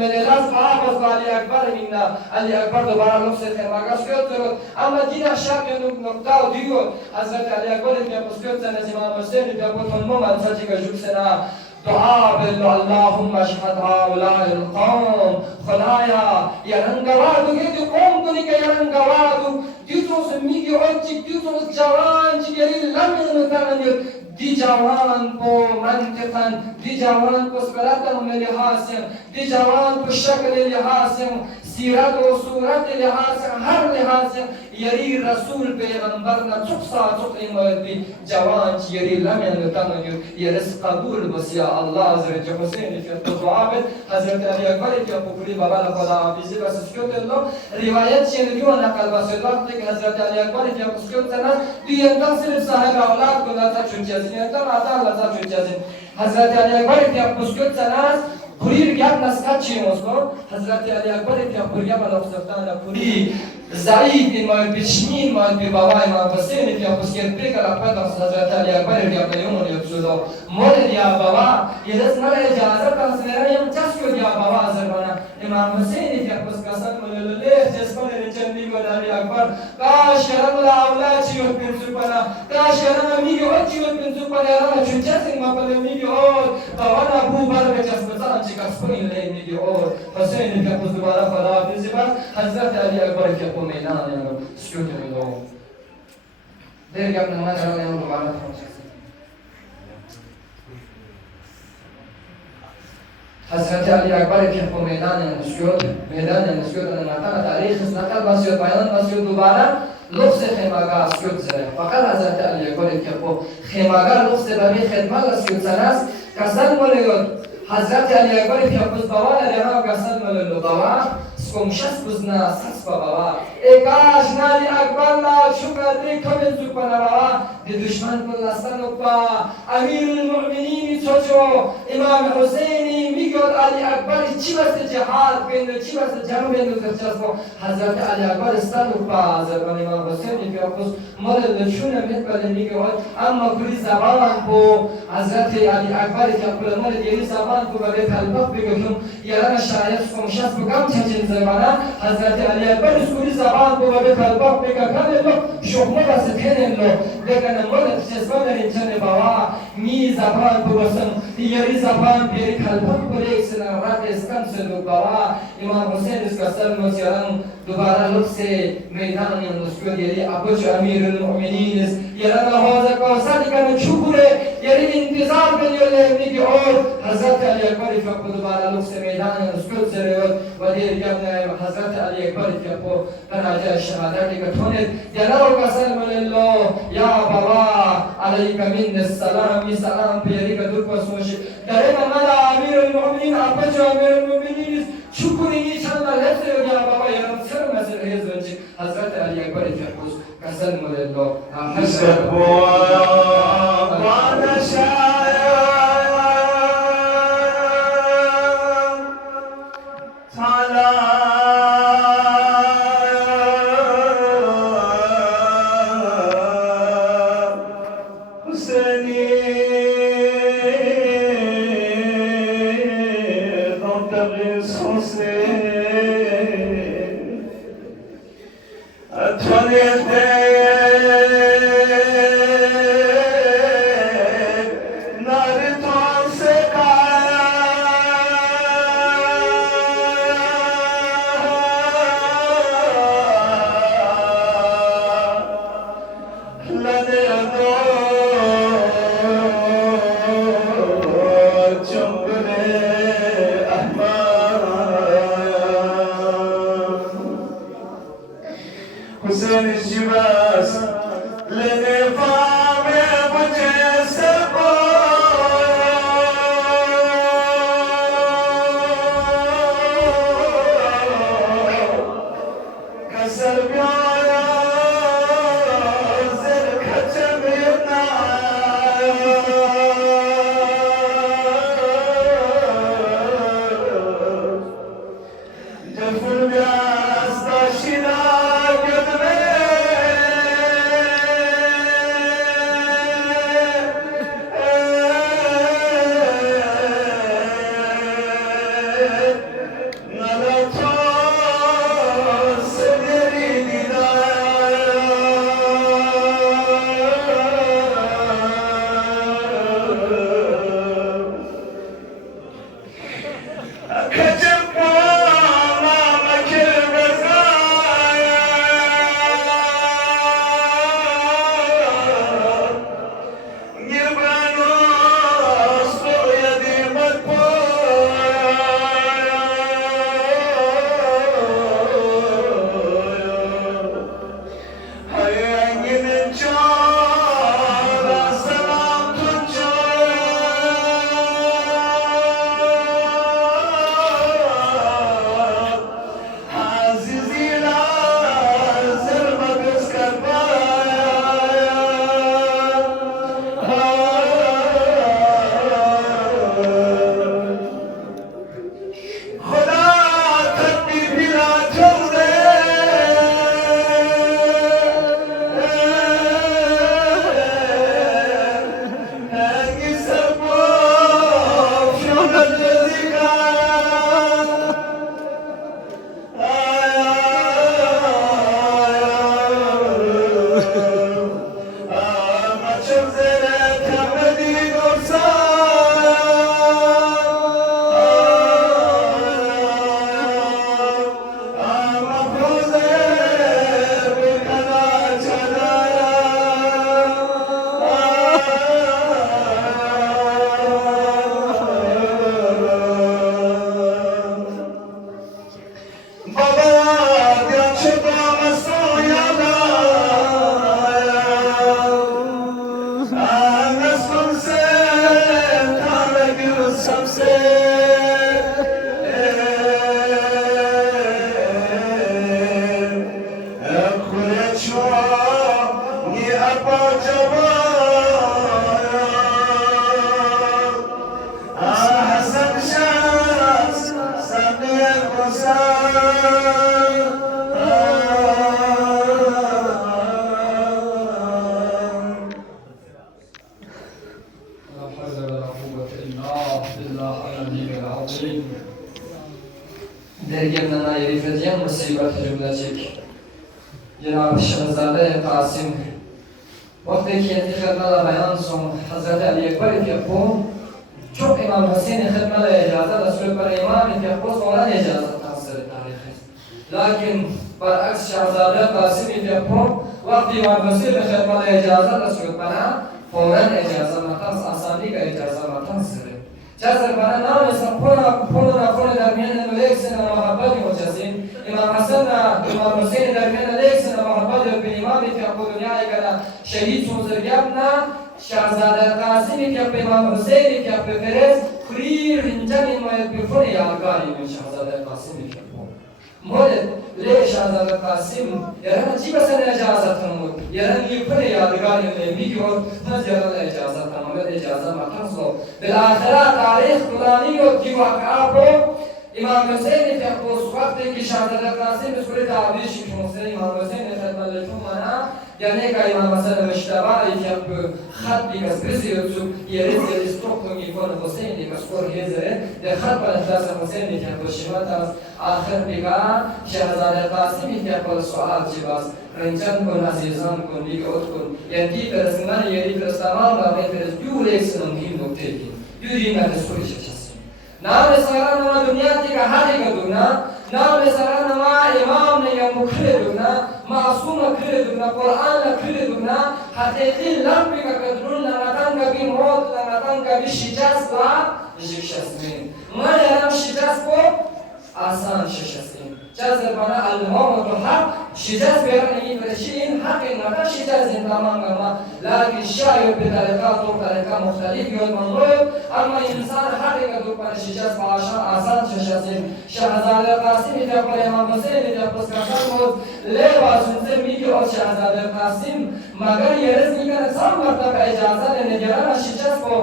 لیلا دعا بس علی اکبر مینا علی اکبر دوباره لفظ خیمه شکت زرد اما دین شب نقطه و دیو حضرت علی اکبر فیقل سنة إمام حسين بيقول هم أنسجك جبسنا دعاء بالله اللهم اشهد هؤلاء القوم خدايا يرنگوادو كده قوم كني يرنگوادو ديوتوس ميجي اوتيك ديوتوس جوان جيري لمن تانير دي جوان کو منطقا دي جوان کو صورتا من لحاظ دي جوان کو شکل لحاظ سیرت و صورت لحاظ هر لحاظ یری رسول پیغمبر نه چوب ساعت این بی جوان یری لمن تمنیو یرس قبول بس یا الله حضرت حسین که دعا بد حضرت علی اکبر که پوری بابا خدا حافظی بس اسکوت الله روایت شنیدی و نقل بس وقتی که حضرت علی اکبر که اسکوت نه دیگه صرف صاحب اولاد کو تا چون چیزی نه تا آتا چون چیزی حضرت علی اکبر که اسکوت نه پوری گپ نسکت چی موسکو حضرت علی اکبر که پوری بالا افتادن پوری ضعیف این مال بشمین مال بی بابای ما حسین که اسکوت بگل اپد حضرت علی اکبر که بیون یکسودو مول یا بابا یه دست مال اجازه تا سریم چسکو یا بابا زربانا امام حسین که اسکاسن مولله جسمه رنجن میگو علی اکبر کاش کرم لا اولاد چیو پنسوپنا کاش کرم میگو چیو پنسوپنا را چون چسین ما پل میگو بابا ابو بر به چسبتان چیکاسپنی لی میگو حسین که دوباره خدا بزیبا حضرت علی اکبر که کو میدان یارو سکوت میگو دیگه من نمیدونم یارو دوباره حضرت علی اکبر که په میدان مسجد نماتا تاریخ نقل مسجد بیان مسجد دوباره لفظ خیمگاه مسجد زره فقط حضرت علی اکبر که په خیمگاه لفظ برای خدمت مسجد سناس کسان مولود حضرت علی اکبر که په بوال دینا کسان مولود بوا سکمشس بزنا سس بوا اکاش علی اکبر لا شکر دی کمن سپنا بوا دی دشمن کو لستن با امیر المؤمنین چوچو امام حسینی میگوید علی اکبر چی واسه جهاد بین چی واسه جنگ بین درچسبو حضرت علی اکبر استاد با حضرت امام حسینی که خود مال لشونه میگه میگوید اما کلی زبان کو حضرت علی اکبر که کل مال دیگه زبان کو به قلب بگم یاران شاید سکمشس بگم چه زبانه حضرت علی اکبر کلی زبان کو به قلب بگم کامل شوخه واسه کنه دیگه مال چسبان رنجن بوا می زبان کو واسه یاری زبان بیاری قلب کو لیکن رات اسکان سلو بوا امام حسین اسکاسل نوسیان دوباره لفظ میدان مسجد یاری ابوش امیر المؤمنین یاران آواز کوسا دیگه چوبره یاری انتظار کنیوله میگه اور حضرت علی اکبر که دوباره لفظ میدان مسجد زره و دیگه حضرت علی اکبر که برای شهادت که تونه جلال قسم الله یا بابا علیک من السلام سلام پیری که دور پسوش در من امیر المؤمنین ابوش امیر المؤمنین شکری چند لفظ یا بابا یارم سر مسئله هزوچی حضرت علی اکبر که قسم الله حسب درگیرنا یریفدیم مصیبت جمله چک جناب شهزاده قاسم وقتی که خدمت بیان سوم حضرت علی اکبر که قوم چون امام حسین خدمت اجازه دستور بر امام که قوم فورا اجازه تاثیر تاریخ است لیکن برعکس شهزاده قاسم که قوم وقتی امام حسین خدمت اجازه دستور بنا فورا اجازه متاس آسانی کا اجازه متاس جزر بنا نام پونا درمیان لیک سن محبت مجزین امام حسن امام حسین درمیان لیک سن محبت به امام که خود دنیا کلا شهید سوزرگابنا شهزاده قاسمی که به امام حسین که به فرز خریر هنجانی ماید بفون یادگاری من شهزاده قاسمی که مولد لی شهزاده قاسم یران چی بسن اجازت نمود یران یفون یادگاری من میگوید نزیران اجازت نمود اجازت مطنسو بالاخره تاریخ قرآنی و کی واقعا کو امام حسین که خود وقتی که شهزاده قاسم سوره تعبیرش که حسین امام حسین خدمت لشون مانا یعنی که امام حسین مشتبه که خط بیکس بسیار تو یریز استوکن یکون حسین که سکور هزاره در خط پر اخلاص حسین که بشیمت از آخر بیگا شهزاده قاسمی که پر سوال جواز رنجان کن عزیزان کن بیگ ات کن یعنی پرسنان یعنی پرستمان و پرس دور ایک سنمگین نکته کی دوری من سوریش چسی نام سران ما دنیا تیکا هاری کدونا نام سران ما امام نے یا مکھلے دگنا معصوم کھلے دگنا قرآن کھلے دگنا حقیقی لمبی کا قدرون نمتن کا بھی موت نمتن کا بھی شجاز و جکشسمین من یرم شجاز کو آسان شجسمین جزر بنا الموت و حق شجاز بیرنی فرشین حق نمتن شجاز انتامان کرنا لیکن شاید به طریقات و طریقہ مختلف یود منروی اما انسان حق کا دو پر شجاز و آسان شجسمین شهزاده قاسمی که پر امام حسین که پس کردن بود لیوا سنزه میگی او شهزاده قاسم مگر یرز میگن سام مرتبه اجازه نگران شجاز کو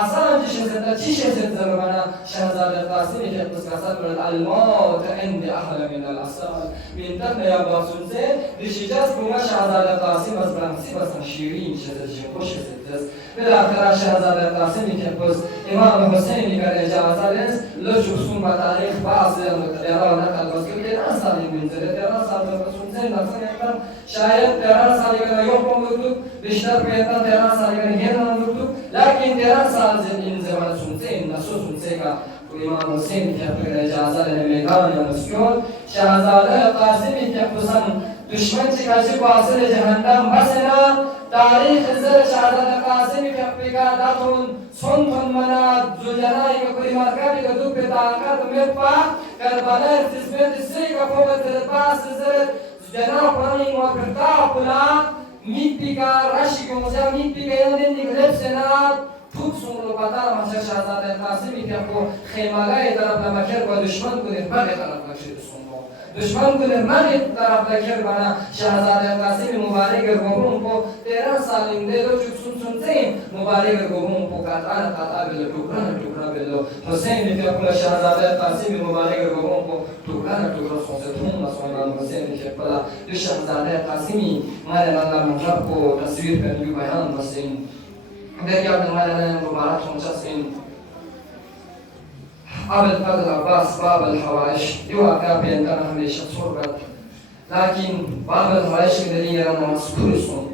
آسان چی شجاز زربانا شهزاده قاسمی که پس کردن بود الموت عند احل من الاسال من تن یا باسنزه دی شجاز کو شهزاده قاسم از برانسی بسن شیرین شجاز خوش شجاز بالاخره شهزاده قاسمی که پس امام حسین که اجازه لنز لجوسون با تاریخ بعضی ایران نقل بسید که سالی منزله 13 سال بسونزه نقصان یکم شاید 13 سالی که یوم بودو بیشتر پیدا 13 سالی که نیران بودو لیکن 13 سال این زمان سونزه این نسو سونزه که امام حسین که پر اجازه میدان یا مسکول شهزاده قاسمی که پسن دشمن چکاشی واصل جهنم بسنا تاریخ زر شهزاده قاسمی که پیگا داتون سنتون منا زوجنایی که پری مرکبی که دو پیتانکر میپا کربالا ارتزمیت سی که پوگت باس زر Sudana Purani Makrta Pula, Mipika, Rashi Gomza, Mipika, Yandin, Glepsena, tout son lopata, Masa Shahzad al-Qasim, qui a pour Khemala et la Makar, ou Dushman, qui n'est pas à la plaque de son nom. दुश्मन को निर्माण तरफ लेकर बना शहजादे कासिम मुबारक गोबों को 13 साल इंदे लो चुप सुनते मुबारक गोबों को काटा बिलो टुकड़ा बिलो हुसैन ने अपना शहजादे कासिम मुबारक गोबों को टुकड़ा सुनते तुम मसलन हुसैन ने पला जो शहजादे कासिमी माने अल्लाह मतलब को तस्वीर पर भी बयान मसीन देखिए आप हमारे मुबारक मुचसिन أبو الفضل عباس باب الحوائش يوقع بيننا هميشه صورت لكن باب الحوائش الذي يرانا مذكور سن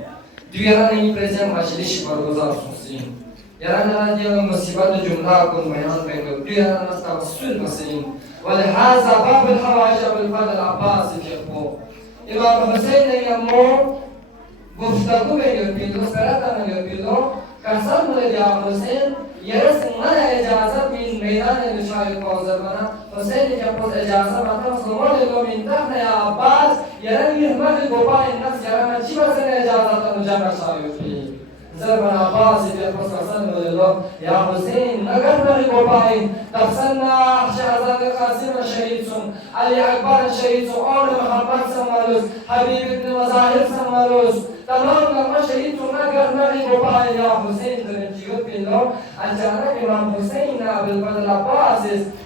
دیگران این پرزم مجلس برگزار سنسیم يرانا دیگر مصیبت جمله کن بیان بگو دیگران مستوسل مسیم ولهذا باب الحوائش أبو الفضل عباس يخبو امام حسین یمو گفتگو بگو سرطان بگو قسم مولد حسین يرس من إجازة من ميدان المشاعر القوزربنا حسين يقول إجازة ما تفصلون له من تحت يا عباس يرن يهمل القباء النفس يرن جيبا سنة إجازة مجمع شايفين زربنا عباس يقول قسم له يا حسين أقر من القباء تفصلنا شهزاد القاسم الشهيد سن علي أكبر الشهيد سن أول محمد سمالوس حبيب ابن مظاهر سمالوس تمام لما شهيد سن أقر من القباء يا حسين تنجيوت بالله अचानक इमाम हुसैन अबुल फजल अब्बास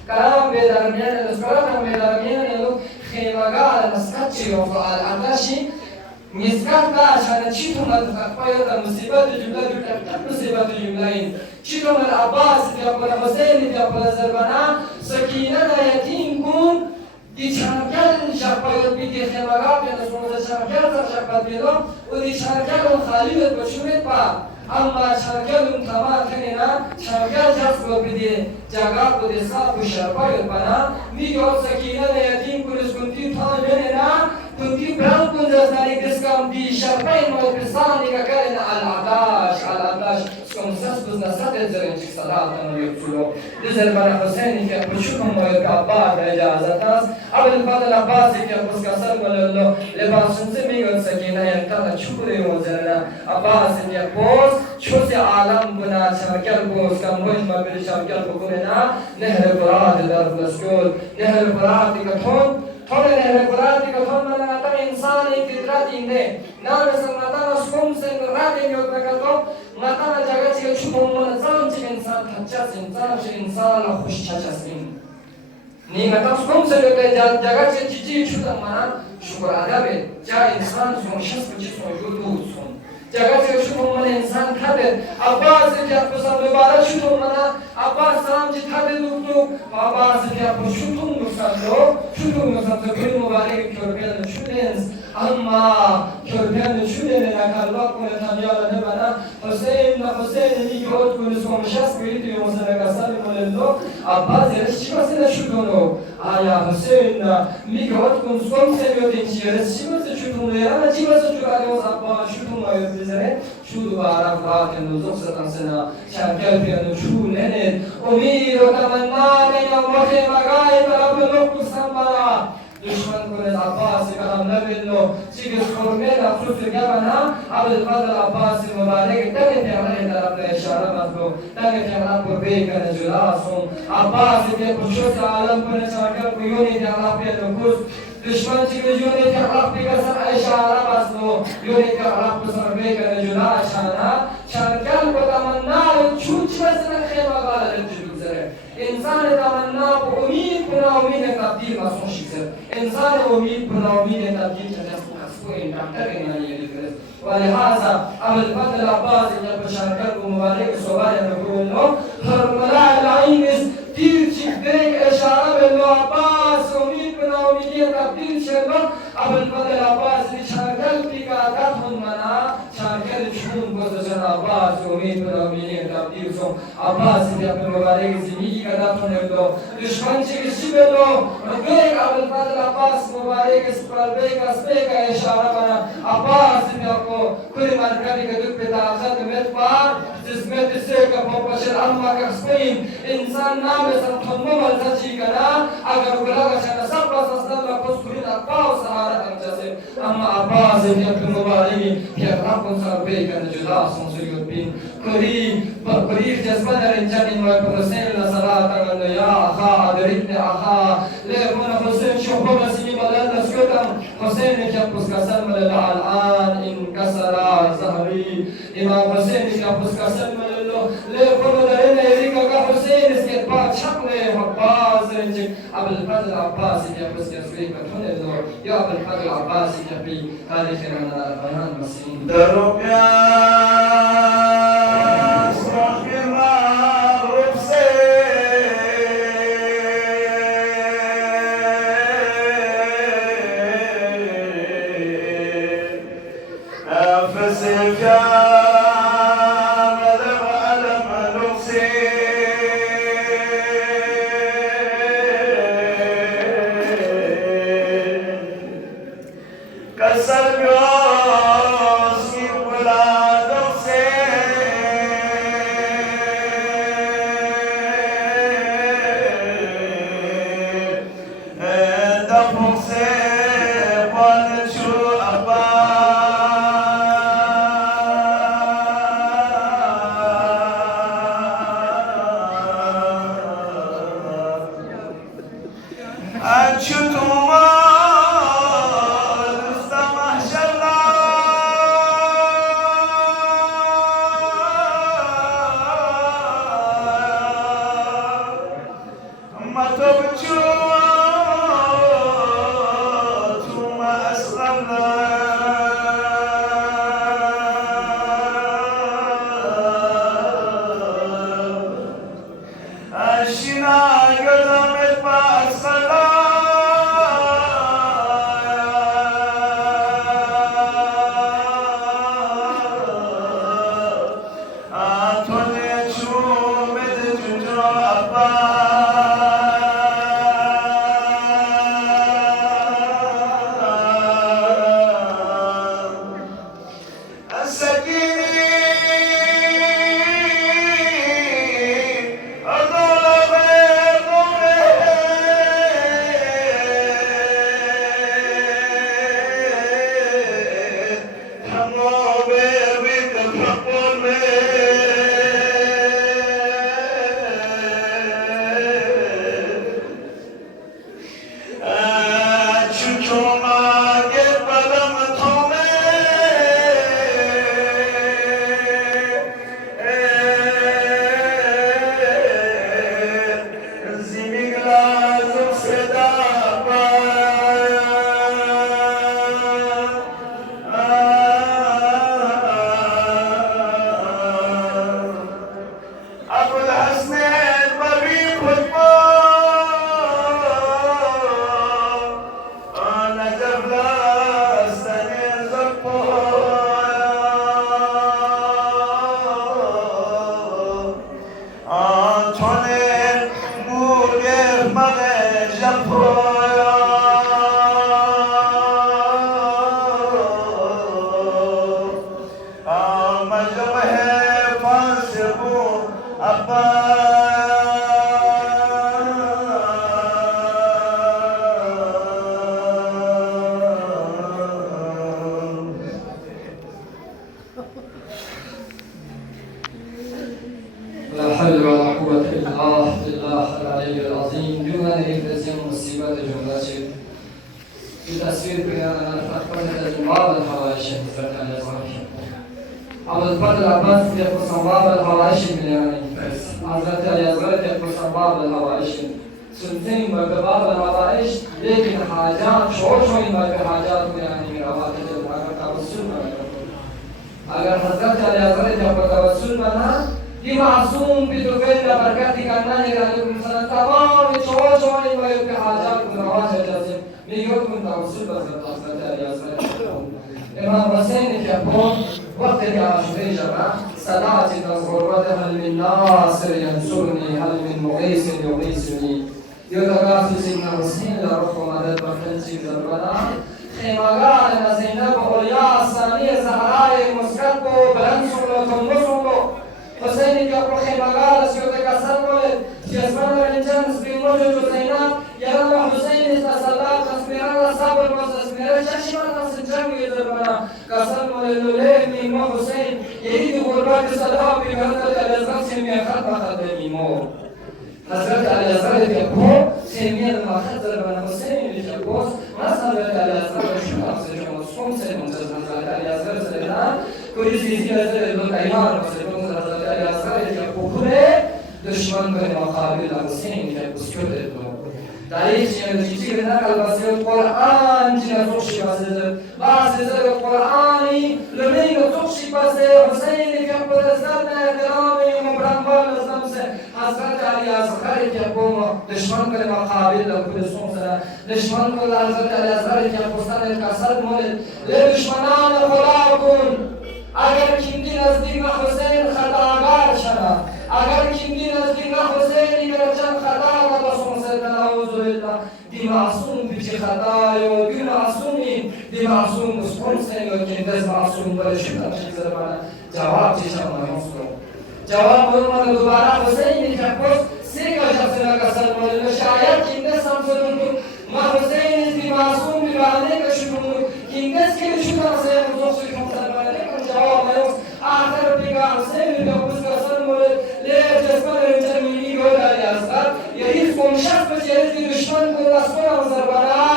कलाम बेदरमियान नस्करत बेदरमियान लोग खेमगार नस्कची और अल-अदाशी मिस्कत का शान चीतुम अल-फयद मुसीबत जुमला जुमला मुसीबत जुमलाइन चीतुम अल-अब्बास के अपना हुसैन के अपना ज़रबना सकीना यतीम कुन दिचारकल शफयद बिदी खेमगार के नस्करत शफयद शफयद बिलो और दिचारकल खालिद बशुरत पा أما شركة تمام كنا شركة جالس بدي جاكا بدي صاب وشربا يبنا ميجو سكينة يتيم كنس كنتي ثانينا كنتي برام كنز ناري كسكام دي شربا إنه بساني كأن العداش سكمسس بزنسات الزرين صلاة نيوتلو نزل بنا حسين كي بشوفهم ويكابار إجازة ناس أبو الفضل عباس كي بس كسر ولله لباس سميجو سكينة ينتهى شكره وزرنا عباس كي بوس شوسي عالم بنا شركل بوس كم وين ما بين شركل بكورنا نهر براد درب مسكول نهر براد كتون थोड़े नहर कुराती का थोड़ मना आता इंसान एक फितरत इंदे ना वैसे माता ना सुकून से राते में उतना का तो माता ना जगह से शुभम मन जान से इंसान अच्छा से इंसान खुश अच्छा से नहीं माता सुकून से लेते जगह से चीज़ छुटा मना शुक्र अदा बे जा इंसान सोचस कुछ सोचो तो सुन जगह से शुभम मन इंसान खाते अब्बास से क्या पसंद मुबारक शुभम मना अब्बास सलाम जी खाते लोग अब्बास से क्या शुभम मुसल्लो शुभम मुसल्लो كل مبارك كربان شودنز أما كربان شودن نكالله كنا تنيالا نبنا حسين نيجود كنا سومشاس بيت يومسنا كسال موللو أباز يرشي بسنا شودنو آيا حسين نيجود كنا سومسنا يوتينشي يرشي بسنا شودنو يرانا جي بسنا شودنو أبا شودنو يوتيزره شودو بارا فرات نوزق ستنسنا شانكال بيانو شودنن أمير وتمنى لنا وخي مغاي برب نقص سمبرا दुश्मन को ने अब्बास का हमला बिल्लो सिगस फॉर्मेल अफसोस गबना अबुल फजल अब्बास मुबारक तने पे हमारे तरफ से इशारा मत तने पे हमारा पर बे कर जुलासो अब्बास के खुशों से आलम पर चाकर कोयोनी दे अल्लाह पे नुकुस दुश्मन की योनी के अल्लाह पे का सर इशारा बस योनी के अल्लाह पर सर बे कर जुलाशाना शरकल को तमन्ना छूछ बस न खेमा गाल इंसान तमन्ना उम्मीद बना उम्मीद तब्दील मासूम शिक्सर इंसान उम्मीद बना उम्मीद तब्दील चले उसको डॉक्टर के नाम ये लिख रहे ولهذا أبو الفضل عباس اللي بشاركه مبارك صبايا نقول له هرملا العين تيجي درك إشارة بالله عباس أميد بنا أميدية تبديل شلون أبو الفضل عباس اللي شاركه فيك أكثر منا شاركه شلون بزجنا عباس أميد بنا أميدية تبديل شلون عباس اللي أبو مبارك زميلي كذا له دشمن چیزی بلو رجوع أبو الفضل عباس مبارك سپربیک اسبیک إشارة بنا عباس को खुद मार्केट के दुख पे ताकत में पार जिसमें तिसे का पहुंचल अम्मा का स्पेन इंसान नाम से थम्मा मलता ची करा अगर बुला का शना सब बस असला कुछ खुद تقوا و سعادت جسد اما عباس ابن عبد المبارک پیغمبر سر بیکن جدا سنسویت بین کری جذبه در انجام و حسین لصلاة من یا اخا ادرکن اخا لیکن حسین شوخو بسیمی بلد نسکتم حسین که پس کسل ملل الان انکسر ظهری امام حسین که پس کسل ملل لیکن در این ایریکا که حسین اس کے بعد شکل عباس رنجک ابوالفضل عباسی که پس کسوی کتون دور یا ابوالفضل عباسی که پی تاریخ من بیان مسیم درو پیاس رخی مغرب سے نفس كامل وألم نفسي كسر بيوسي ولا نفسي دفع سے بلشو أبا لا حول ولا قوة إلا بالله العلي العظيم. جملة الإنفلاسيون مصيبة جملة شيء. في تصوير بيان الفقر الجمال الحوائش فتح الأزهر. أبو الفضل العباس يقول صباب الحوائش بيان الإنفلاس. حضرت الأزهر يقول صباب الحوائش. سنتين بباب الحوائش لكن حاجات شوي بحاجات يعني من رواتب التوسل. अगर हज़रत अली जब तवस्सुल बना ये मासूम भी तो फिर बरकती करना है अलैकुम सलाम तमाम छोटे लोगों के हाजात को नवाज जैसे मैं यूं तवस्सुल बस हज़रत अली इमाम हुसैन के अपने वक्त के आखिरी जमा सलात तज़हुरत हल min नासिर यंसुरनी हल min मुगीस युगीसनी ये तगाफ़ सिन्ना हुसैन ला रफ़ मदद बखंची ज़रबना خیمگان زینب اولیا ثانی زهرای مسکت کو بلند شد و تنبسون کو حسینی که اپر خیمگان سیوت کسر کوله جزمان و انجان سبیموش جو زینب یرم و حسین است صلاة تصمیران صبر واسه میره چشم من سنجنگ دربنا قسم ولله میما حسین یهی قربت صدا به حضرت علی اصغر سمی خط خط میما حضرت علی اصغر که کو سمی خط دربنا حسین که کو مثلا حضرت علی اصغر شما شما سوم سه حضرت علی اصغر سلام کوئی چیزی از دو تیار مثلا حضرت علی اصغر که کو دشمن به مقابل حسین که بسکوده تو تاریخ چیزی که نقل واسه قرآن چیزی توشی واسه قرآنی لمن توشی واسه حسین که پرستان احترامی مبرمبال نظام سے حضرت علی اصغر که قوم دشمن به مقابل کل سوسه دشمن کو حضرت علی اصغر که پرستان کسر مولد دشمنان خدا کن اگر کیندی نزدیک حسین خطاگار شنا اگر کیندی نزدیک حسین گرچه خطا و سوسه نعوذ بالله دی معصوم بیچ خطای و دی معصومی دی معصوم مسپونسه و کیندز معصوم ولی شدن چیز بنا جواب چیشم نمیسکو جواب بودم دوباره حسین که پس سیگا جفسنا کسر مولد شاید کیندز سمسدون تو ما حسین دی معصوم بی بانه کشون کیندز که بشون حسین مزوخ شکم سر جواب نیست آخر پیگا حسین که پس کسر مولد لیه جسمن رنجمینی گل علی اصغر یهی خونشت بچه دشمن کو رسول مزربنا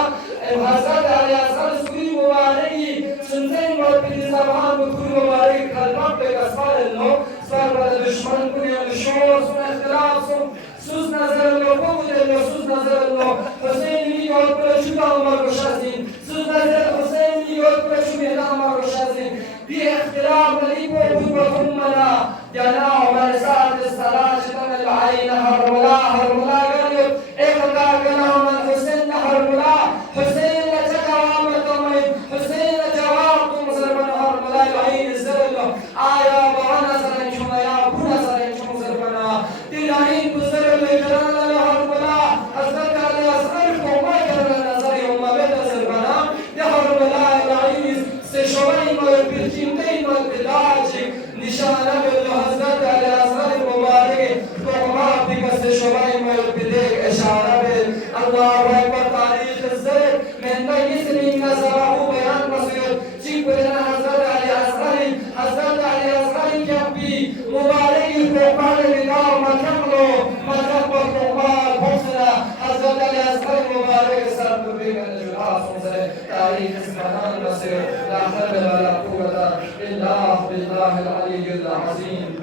حضرت علی اصغر سوی مبارکی سنتین مرپیدی زبان بکوی مبارکی کلمات به کسفار النو سفر بر دشمن کو یا شور سن اختلاف سن سوز نظر النو بود النو سوز نظر النو حسین میگوید پر شد عمر روشازین سوز نظر حسین میگوید پر شد عمر روشازین بی اختلاف ملی بود بکن منا جنا عمر ساعت الصلاة شتم العین هرملا هرملا گریو اقتا گنا من حسین هرملا حسین لتجواب تمین حسین جواب تم زربن هرملا العین زرلو آیا با نظر شما یا بو نظر شما زربنا دلعین بزرگ جلال هرملا حضرت علی اصغر کو ما کرد نظر یوم بد زربنا ده هرملا العین سه شوی مال بیچینده مال بلاجی نشانه به حضرت علی اصغر مبارک تو ما بکس شوی مال بدک اشاره به الله اکبر تاریخ زد من نگیسیم نظر او بیان مسیح چی بدن حضرت علی اصغر که بی مبارک بکار نگاه مکملو مکم بکار بخشنا حضرت علی اصغر مبارک سر ببین جلال سوزه تاریخ سبحان مسیح لا حول ولا قوة الا بالله العلی العظیم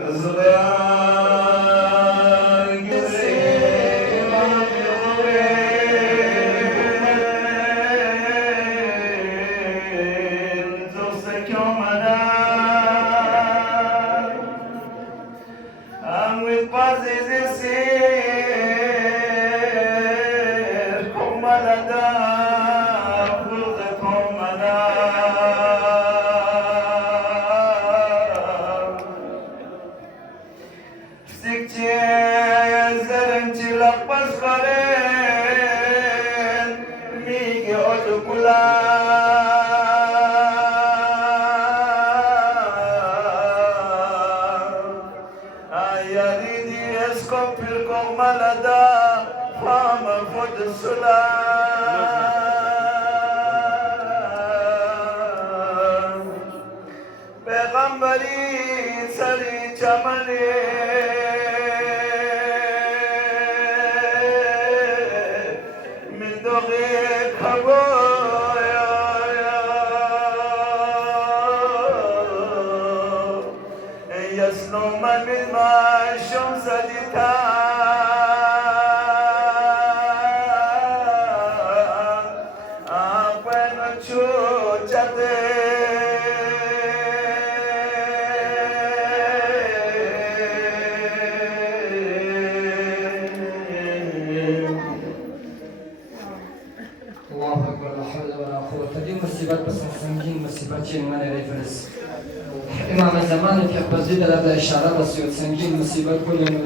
امام زمانی که بزرگ در اشاره بسیار سنگین مصیبت کنیم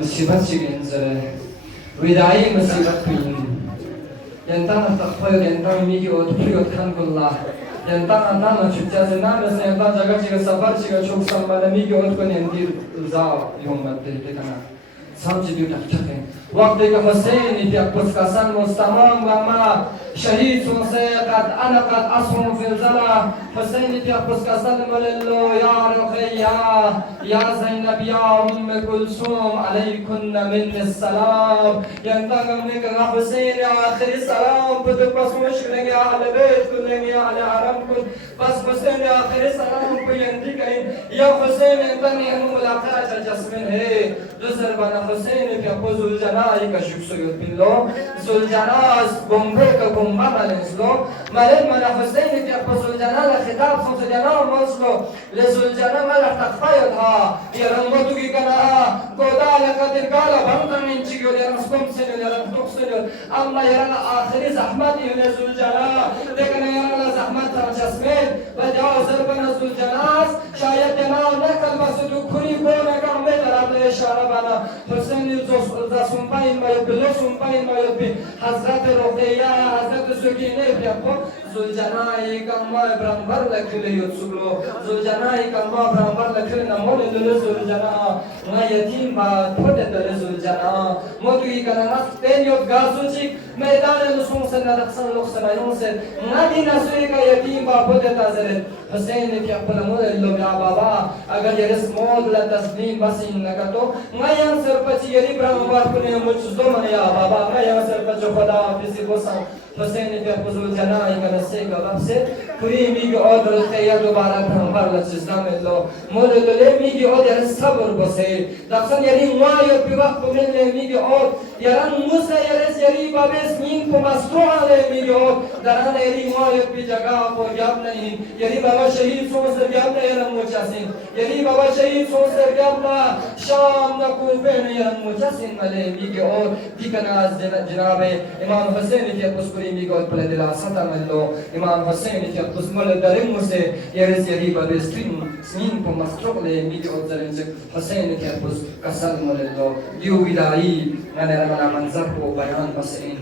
مصیبت چیگه انزره وداعی مصیبت کنیم ینتان تخفیل ینتان میگی ادپیوت کن بالله ینتان اندان چوچه زنان رسه ینتان جگه چیگه سفر چیگه چوک سنباله میگی اد کن یندیر زاو یومت دیگه کنه سمجدی تختخه وقتی که حسینی که پسکسن مستمان و ما شهید سوسه قد انا قد اصهم فی الزلا حسینی که پسکسن مللو یا رقیه یا زینب یا ام کلثوم علیکن من السلام ینتقم نکن حسین آخری سلام بدو پس مشکنگی اهل بیت کنگی اهل حرم کن بس حسین آخری سلام کو یندی کن یا حسین انتنی هم ملاقات جسمن ہے دوسر بنا حسین که پس الجنائی کا شکر سید بالله زلجناز بمبه که بمبه ملنسلو ملن من حسین که پس الجنال خطاب صوت جناب مصلو لزلجنا ملح تخفیدها یرمتو کی کنا گودا لکتر کالا بمتن من چیگو لیرمسکم سنو لیرمتوک سنو اما یرنا آخری زحمت یون زلجنا لیکن یرنا زحمت جسمین و جاو زربنا زلجناز شاید جناب نکل بسدو کنی بونا کم بیتراب لیشارا بنا حسین زسنباین ما یبلو سنباین ما یبی حضرت رقیه حضرت سکینه بیابو زلجنائی کما برانبر لکلی یوتسولو زلجنائی کما برانبر لکلی نمون دل زلجنا ما یتیم با پود دل زلجنا موتوی کناس پینیوت گازو چیک میدان نسون سے ندخسن لخسن ایون سے ندی نسوی کا یتیم با پود تازرد حسین کی اقبل مول اللو بیا بابا اگر یرس مول لتسلیم بسین نکتو ما ین سر پچی یری برانبر کنی مجزدو من یا بابا ما ین سر پچو خدا حافظی بسن حسین کی اقبل جنائی کا نسے کا لب سے پوری میگی آدر الخیه دوباره پیامبر لچزدم الله مولد میگی آد یعنی صبر بسه دقیقا یعنی مایه پی وقت بمینه میگی آد یعنی موسه یعنی بابیس مین پو مستوعه میگی آد دران یعنی مایه پی جگه پو گیاب نہیں یعنی بابا شهید سوزر گیاب نہیں یعنی موچاسین یعنی بابا شهید سوزر گیاب نا شام نا کوفه نہیں یعنی موچاسین ملی میگی آد دیکن از جناب امام حسین که پسکری میگی آد پل دل آسطم الله امام حسین که قسمل داریم موسه یارز یاری بابی سنین پو مستقل میگی آدزرینج حسین که پس کسل مولدو دیو ویدایی من منظر پو بیان بس این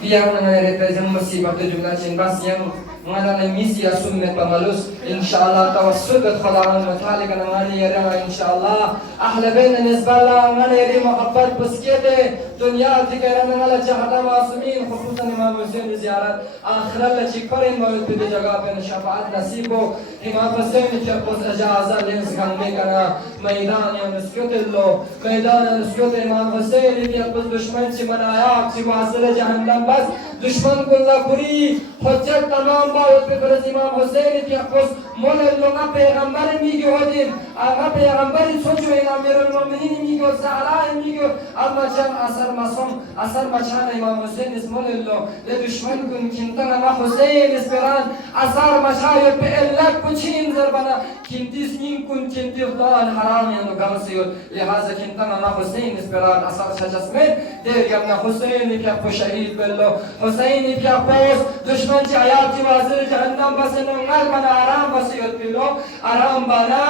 بیان من رتزم مصیبت جمله چین بس یم مانا ميسي سنة بمالوس إن شاء الله توسل خداوند متعالي كنا ماني يرى إن شاء الله أهل بين نسبة الله من يري محبت بسكيته دنيا تكرنا على جهة معصومين خصوصا إمام حسين زيارة آخر الله شكرين موجود في جگہ بين شفاعت نصيبه إمام حسين تشبوس إجازة لنس كنا كنا ميدان ينسكت الله ميدان ينسكت إمام حسين يبقى دشمن شيء منايا شيء واصل جهنم بس دشمن كلها كوري حجت تمام باید بفرز امام حسین که خود مولد پیغمبر میگه ودیم اما پیغمبری سوچو این امیر المؤمنین میگه زهرا میگه اما چند اثر مسوم اثر مچان امام حسین اس مولد لدشمن کن کنتن اما حسین اس بران اثر مچای به علت بچین زربنا کنتیس نیم کن کنتی خدان حرام یعنی گمسیود لحاظه کنتن اما حسین اس بران اثر شجسمه دیر یمنا حسینی که خود شهید بلو حسینی که خود دشمن چه آیاتی واضح جهنم بس نمال بنا آرام بس یاد بلو آرام بنا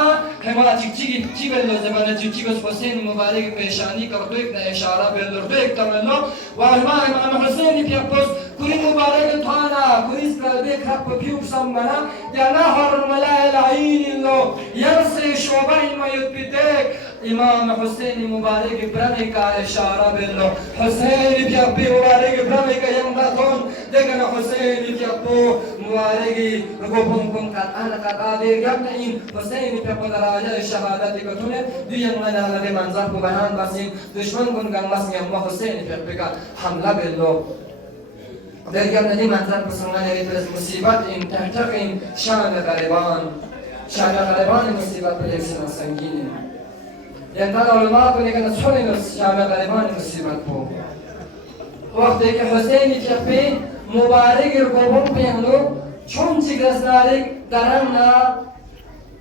هما چی بلو زبانه چی بس حسین مبارک پیشانی کا دویک نه اشاره بلو دویک تمنو و امام حسین کی پس کوری مبارک تانا کوری قلبی خط پیوب سم بنا دینا هر ملائل عین لو یرسی شوبه ما یاد بدک امام حسین مبارک برمی کا اشاره بلو حسین کی ابی مبارک برمی کا یمدتون دیگنا حسین کی ابو مبارکی رکوبون کن کات آن کات آدیر گرد این حسین پی قدرآجا شهادتی کتونه دیگر من آمده منظر کو بیان بسیم دشمن کن گن بسیم و حسین پی کا حمله بلو دیگر ندی منظر پسنگان ریترز مصیبت این تحتق این شان غریبان مصیبت پر یکسن سنگینه یعنی تا علماء کو لیکن چھوڑیں شان غریبان مصیبت کو وقتی که حسینی که پی مبارک رکوبون پیانو چون چیگرسنارک درن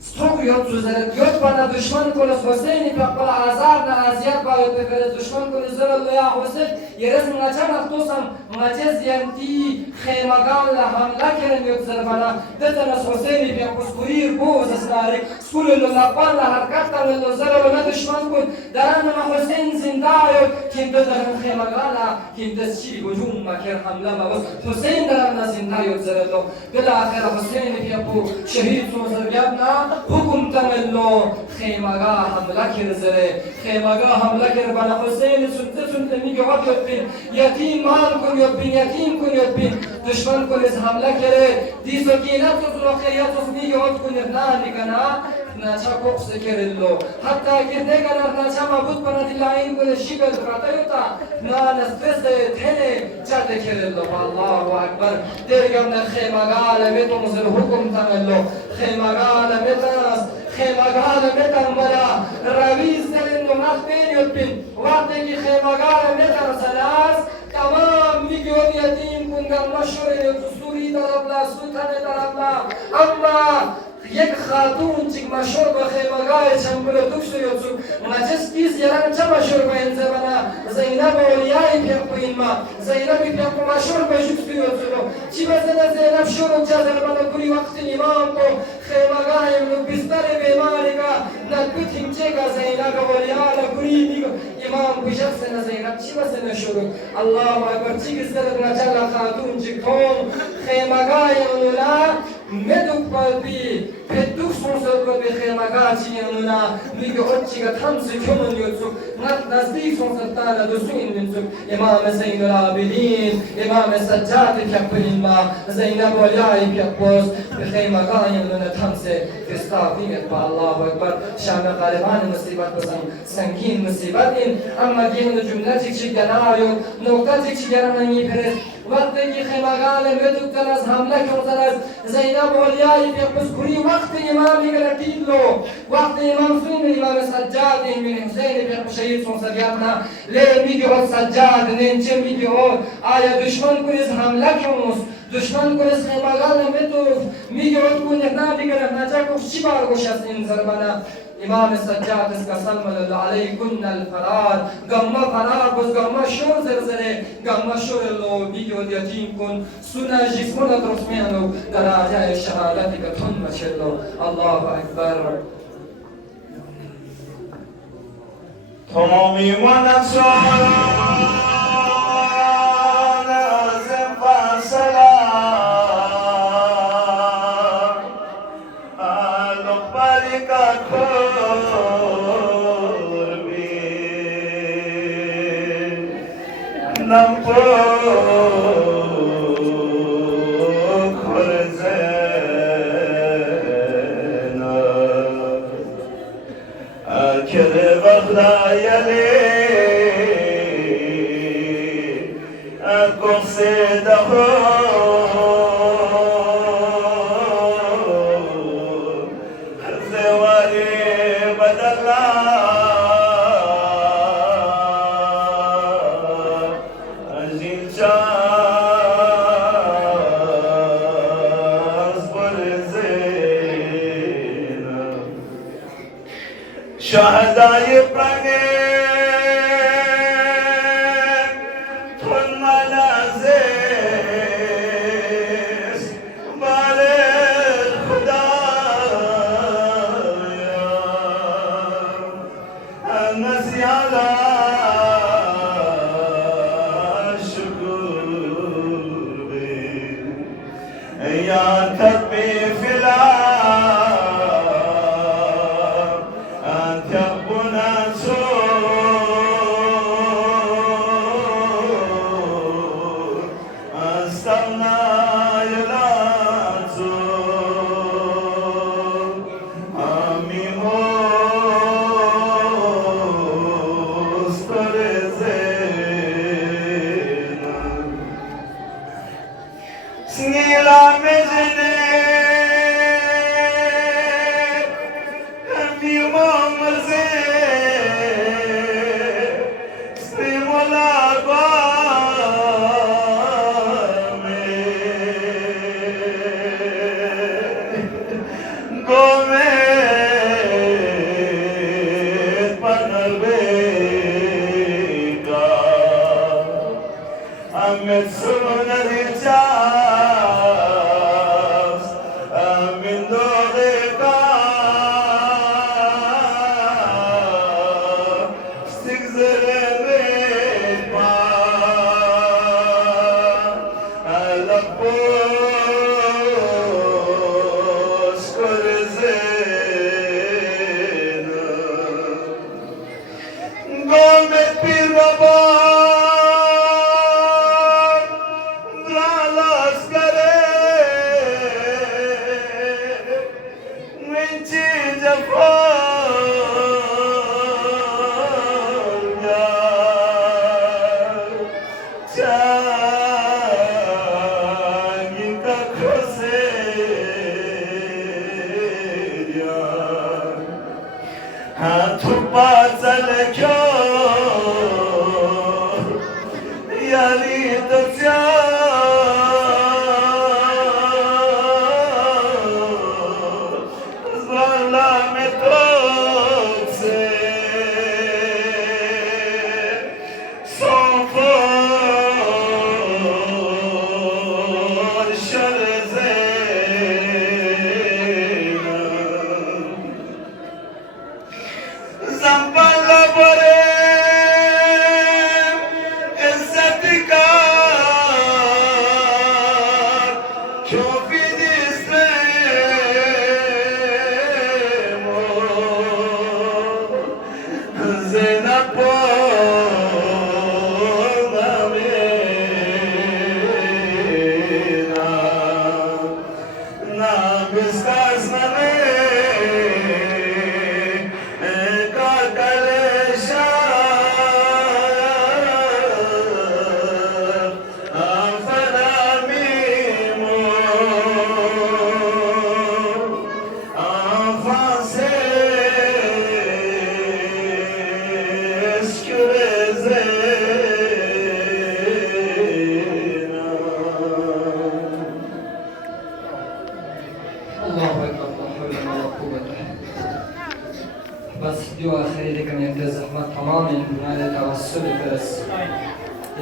ستوک یاد سوزرد یاد بنا دشمن کنس حسینی پاکل آزار نه آزیاد باید بفرد دشمن کنس زرالله یا حسین یرز مچان اختوسم مچز ینتی خیمگان لحمله کرن یاد زربنا دتنس حسینی پاکل سکوریر بوز اسنارک سکول للقبان لحرکت تنلو زرالله دشمن کن درن ما حسین زنده یاد کم درن خیمگان کم دست چی بجوم مکر حمله باز حسین درن زنده یاد زرالله بالاخره حسینی پاکل شهید سوزر بیابنا حکم تملو خیمگاه حمله کرد زره خیمگاه حمله کرد بنا حسین سنته میگه وقت یادبین یتیم مال کن یادبین یتیم کن یادبین دشمن کنیز حمله کرد دیسو گینه تو خیریت میگه وقت کن نه نگنا نچا کوکس کرلو حتی اگر نگرد نچا مبود پناه لاین کنه شیبل راتایوتا نه نسترس تنه چند کرلو الله اکبر درگم نه خیمگاه لمیتو مزر حکم تملو خیمگاه لمیتاس خیمگاه لمیتان بلا رویز دلن و مخبین یدبین وقتی که خیمگاه لمیتان سلاس تمام میگیون یتیم کنگم مشهور سوری دربلا سوتانه دربلا اما یک خاتون چی مشهور به خیمگاه چنبول دوست یوتسو مجلس کیس یاران چه مشهور به این زبانه زینب اولیای پیام پایین ما زینبی پیام مشهور به دوست یوتسو چی بزنه زینب شروع چه زبانه کلی وقت امام کو خیمگاه امروز بستر بیماری کا نکتیم چه کا زینب اولیای کلی میگو امام بجس نه زینب چی بزنه شروع الله اکبر چی گذر نجلا خاتون چی کون خیمگاه اولا مدوک پالبی پدوک سونسر کو به خیمگاه چی اونا میگه اوچی کا تمسی کمون یوتسو نزدیک سونسر تانا دوسین منسو امام زین العابدین امام سجاد پیاپین ما زینب ولیای پیاپوس به خیمگاه اونا تمسی فستافیت با الله اکبر شام غریبان مصیبت بسن سنگین مصیبت این اما گین جملتی چی گنایو نقطه چی گرانی پرس وقتی که خیمگاه مدوک تناس حمله کردن زینب ولیای پیاپوس کلی وقت امام گرتیلو وقت امام سین امام سجاد من حسین پیاپوس شهید سون سجادنا لی میگه او سجاد نینچه میگه او آیا دشمن کنیز حمله کنوس دشمن کنیز خیمگاه مدوک میگه او کنیز نادیگر نجا کو چی بار گوش از این زربانا امام سجاد اس کا سلام الله علیکن الفرار گما فرار بس گما شور زرزره گما شور لو میگه او یتیم کن سونا جسمون درسمیانو درجه شهادتی که تون مشلو الله اکبر تمامی منصوران عظم فاصله لقبالی کا کور بی نمپو کده بغدایلی قصیده زواری بدلا جیل جاز برزین شهدای پرنگ تون منازیس بال خدایا نزیالا شکر بی یا تبی فلا أنت ربنا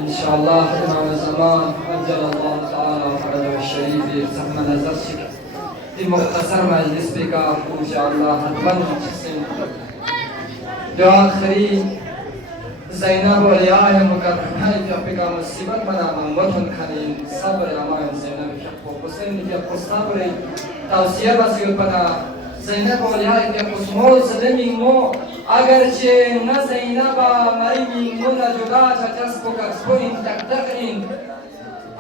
इंशाअल्लाह इमाम ज़मान अज्जल अल्लाह ताला फरजह शरीफ ज़हमत नज़र शिक दी मुख्तसर मजलिस का इंशाअल्लाह हतमन से जो आखिरी ज़ैनब और याह मुकर्रमा के का मुसीबत बना मोहम्मद खलील सब्र अमान ज़ैनब को हुसैन के सब्र तौसिया बसी बना ज़ैनब और याह के मुस्मोल सदमी मो अगर चे न ज़ैनबा मरी मुना जुदा चचस को कसबुन तकतकिन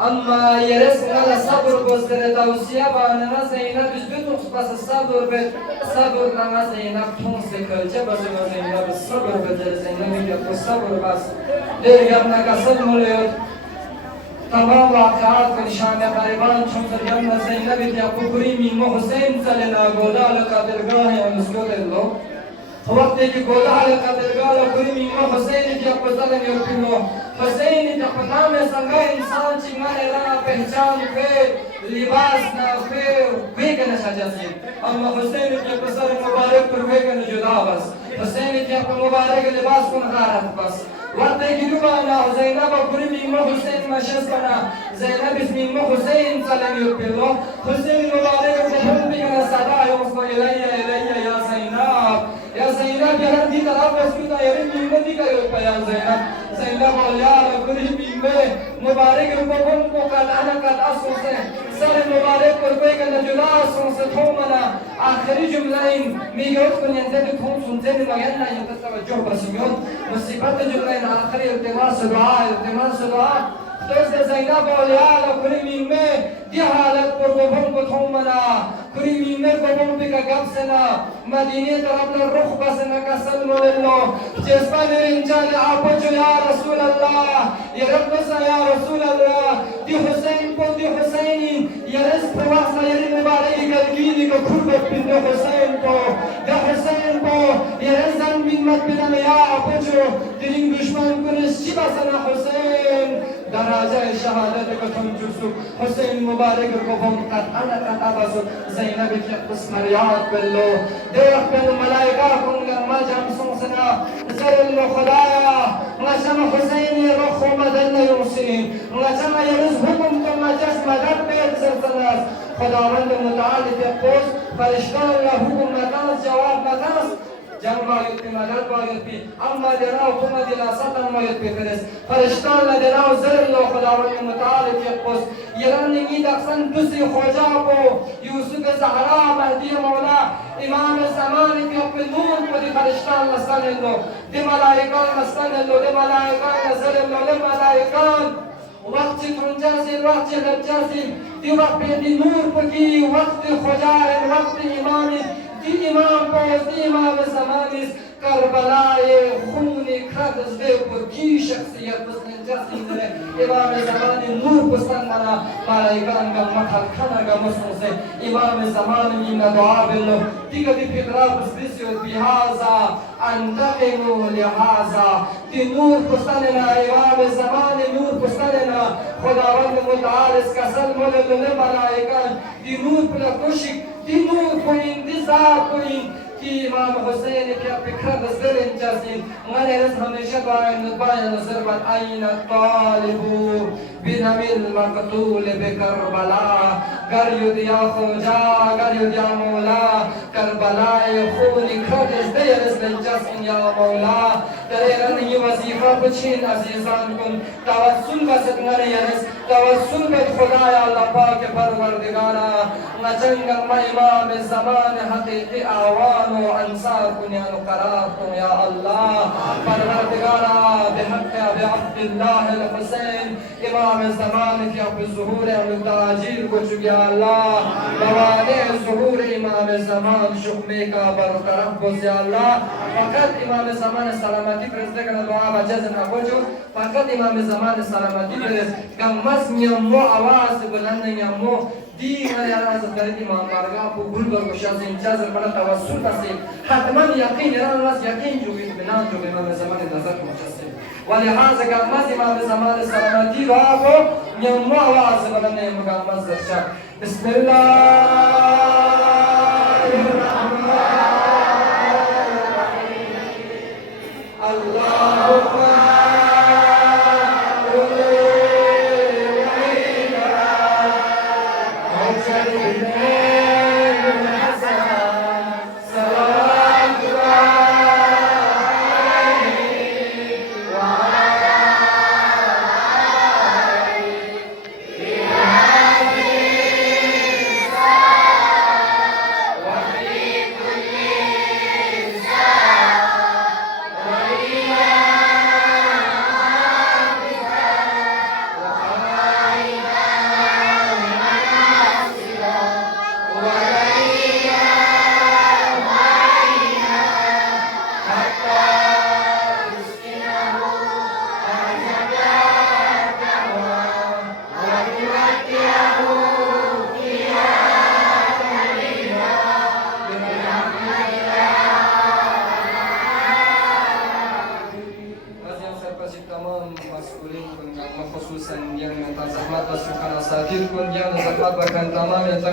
अम्मा यरस न सब्र गोस्तर तौसिया बना न ज़ैनब बिजुत बस सब्र बे सब्र न ज़ैनब ठों से कल जब ज़ैनब सब्र बदल ज़ैनब के सब्र बस ले अपना का सब मोले तमाम वाक़यात का निशान ग़रीबान छुमसर जन्म ज़ैनब के पुकुरी मीमो हुसैन सलेना गोदा लका दरगाह है उसको दे लो वक्त की गोदा लका दरगाह पुकुरी मीमो हुसैन के पसले ने उठलो हुसैन के पता में संगा इंसान चिंगाने ला पहचान पे लिबास ना पे वे के नशाजासी अम्मा हुसैन के पसले मुबारक पर वे के जुदा बस हुसैन के मुबारक लिबास को नगारत बस वक्त की दुबाना ज़ैनब पुकुरी मीमो हुसैन मशस बना ज़ैनब मीमो हुसैन सलेनी उठलो हुसैन मुबारक को हम भी ना सदा है उसको इलैया या ज़ैनब यार दी तरफ उसकी यार मीमो दी का या ज़ैनब और यार पुकुरी मीमो मुबारक को कलाना का असो से सर मुबारक पर कोई का जुदा असो से थोमना आखिरी जुमलाइन मीगोत को यंते थोम सुनते ने मगन ना यंते तवज्जो बसियोन मुसीबत जुमलाइन आखिरी इल्तिमास दुआ तो ज़ैनब और यार पुकुरी में दी हालत पर को थोमना पुकुरी में को पे का गप से ना मदीने तरफ न रुख बस न का सल्लल्लाहु अलैहि जिसपा ने इंचाले आप जो या रसूल अल्लाह ये रब सा या रसूल अल्लाह दी हुसैनी ये रस प्रवास ये मुबारक गलगी को खुरबत बिन हुसैन को द हुसैन को ये रज़न बिन मत बिन या आप जो दिन दुश्मन को नसीबा सना हुसैन दराजा शहादत को तुम जुसु हुसैन मुबारक को हम कताना कताबस ज़ैनब के किस्म याद बिल्लो देख बिल मलाइका कुंगा मजम सुसना ज़रल खुदाया मजम हुसैन रुख मदन युसिन मजम यरस हुकुम कमा जस मदद पे सरसना खुदावंद मुताल के पोस फरिश्तों का हुकुम मतास जवाब मतास जब बागत पे मदद बागत पे अम्मा देनाओ कुमा दिला सतन मयत पे फरिस फरिश्तों ला देनाओ ज़रल खुदावंद मुताल के पोस यरन निगी दक्सन दूसरी खोजा को यूसुफ ज़हरा महदी मौला इमाम ज़मान के अपने नूर को दी फरिश्तों मसन लो दे मलाइका मसन लो दे मलाइका नज़र लो दे मलाइका वक्त तुंजासिल वक्त लज्जासिल दी वक्त दी नूर पकी वक्त खुदा वक्त इमाम दी इमाम पोस दी इमाम ज़मानिस करबलाए खून खदस दे पर की शख्सियत उसने जैसी ने इमाम ज़मानी नूर पुस्तंगना मालाइकान का मखल खाना का मसले से इमाम ज़मानी में दुआ बिल्लो दिगा दी फिक्रा बिस्बिस बिहाजा अंतकिमु लिहाजा दी नूर पुस्तंगना इमाम ज़मानी नूर पुस्तंगना खुदावंद मुताल इसका सल्मल ने मालाइकान दी नूर पर कुशिक दी नूर को इंतजार कोई कि इमाम हुसैन क्या फिक्र नजर इंचासीन मैंने रस हमेशा बाय नजर बन आईना तालिबू बिनमिल मकतूल बेकरबला गर युदिया खोजा गर युदिया मौला करबलाए खून खदस दे रस इंचासीन या मौला तेरे रन ये वजीफा पुछीन अजीजान कुन तवस्सुल बसत ngare yanes tawassul bet खुदाया अल्लाह पाक परवरदिगारा नजंग इमाम ज़मान हकीकी आवान अंसार कुनियान करार तुम या अल्लाह परवरदिगारा बिहक़ अबी अब्दुल्लाह अल-हुसैन इमाम ज़मान की अपने ज़ुहूर अल-ताजीर को चुकिया अल्लाह बवाने ज़ुहूर इमाम ज़मान शुक्मे का बरकरार को या अल्लाह फ़कत इमाम ज़मान सलामती प्रज़्दे का दुआ बजज़ न बोझो फ़कत इमाम ज़मान सलामती प्रज़्दे कम मस नियमो आवाज़ बुलंद नियमो दी हमारे आराज़ करें इमाम मार्गा को गुलबर को शाज़ इंचाज़ बड़ा तवस्सुल से हतमन यकीन याराज़ यकीन जो भी बिना जो इमाम ज़मान नज़र मुझसे वलिहाज़ा कम मस इमाम ज़मान सलामती वाको नियमो आवाज़ बुलंद नियमो कम मस दर्शा बिस्मिल्लाहिर्रहमानिर्रहीम अल्लाहुम्मा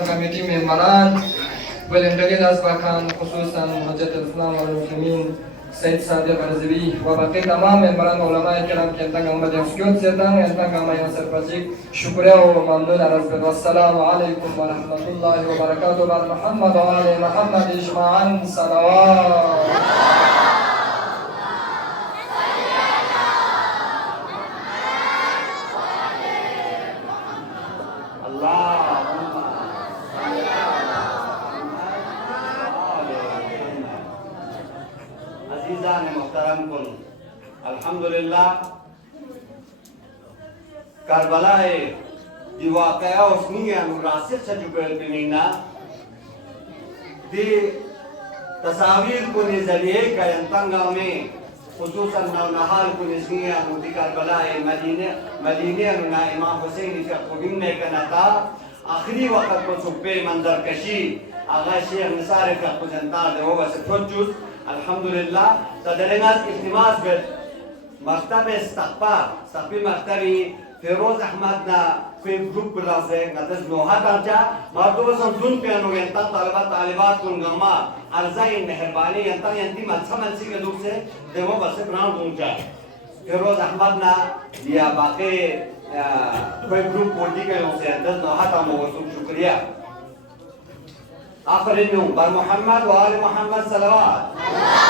Komite Membaran Belendalilas bahkan khususan Hujjatul Islam wal Muslimin Said Sadiq Al-Azri wa baqi tamam membaran ulama kiram yang tengah yang sujud sedang yang tengah yang serpajik syukur wa mamnun atas wassalamu alaikum warahmatullahi wabarakatuh bar Muhammad wa ali Muhammad ijma'an salawat अल्हम्दुलिल्लाह Karbala है दी वाक़या उसनी अनुरासिक से Jubail बिनीना दी तस्वीर को निज़रिए का यंतंगा में खुसूसन नवनहाल को निज़रिए अनुदी Karbala है मदीने अनुना इमाम हुसैन का कुबिने का नता आखिरी वक्त को सुबह मंजर कशी आगा शेख निसार का कुजंता दे वो बस फुजुस अल्हम्दुलिल्लाह तदरेनास इल्तिमास बेद मकतब इस्तक़बाल मकतबी फिरोज अहमद ना कोई ग्रुप बलासे नदस नोहा ताजा मर्दों से जुन पे अनुगे तक तालिबात कुन गमा अर्ज़ाई मेहरबानी यंतक यंती मच्छा मच्छी के दुख से देवो बस ग्राउंड पहुंचा फिरोज अहमद ना दिया बाकी कोई ग्रुप बोली के लोग से नदस नोहा तामो शुक्रिया आखिरी में बर मोहम्मद व आले मोहम्मद सलावत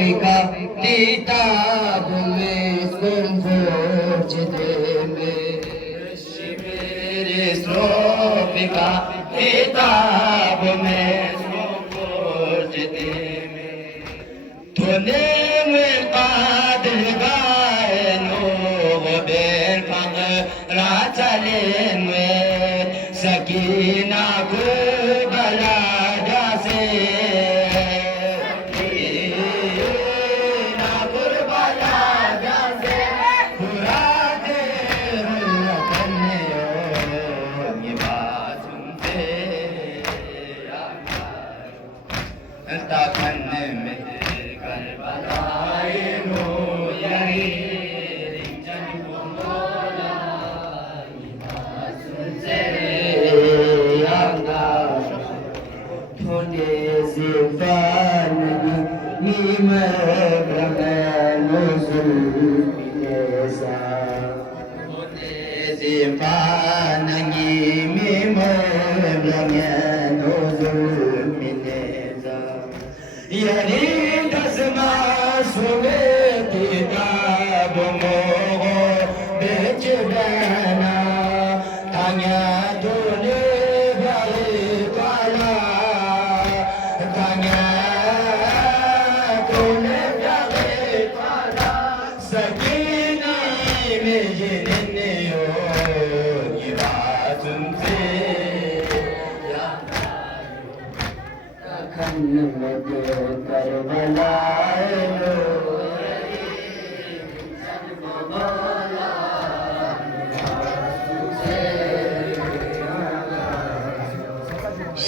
Strofica kitab में sconvolgete me Shivere strofica kitab में sconvolgete me Tone में qadr gaeno ben fang ratalen में sakina ko balada se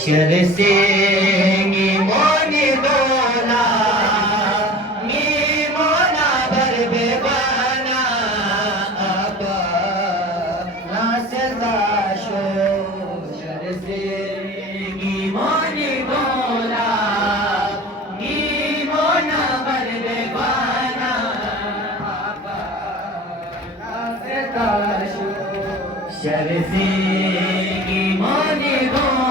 Shersingi moni dola mi mona barbe bana apa naserdasho Shersingi moni dola mi mona barbe bana apa naserdasho Shersingi moni dola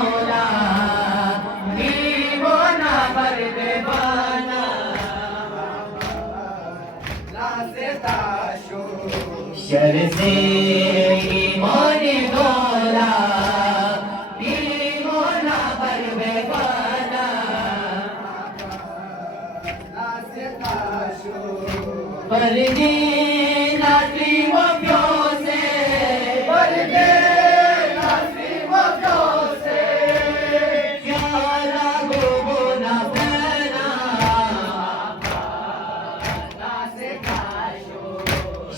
Shersingi moni dola Mimona barbe bana Perdina primo piose Perdina primo piose Fiala gobona pena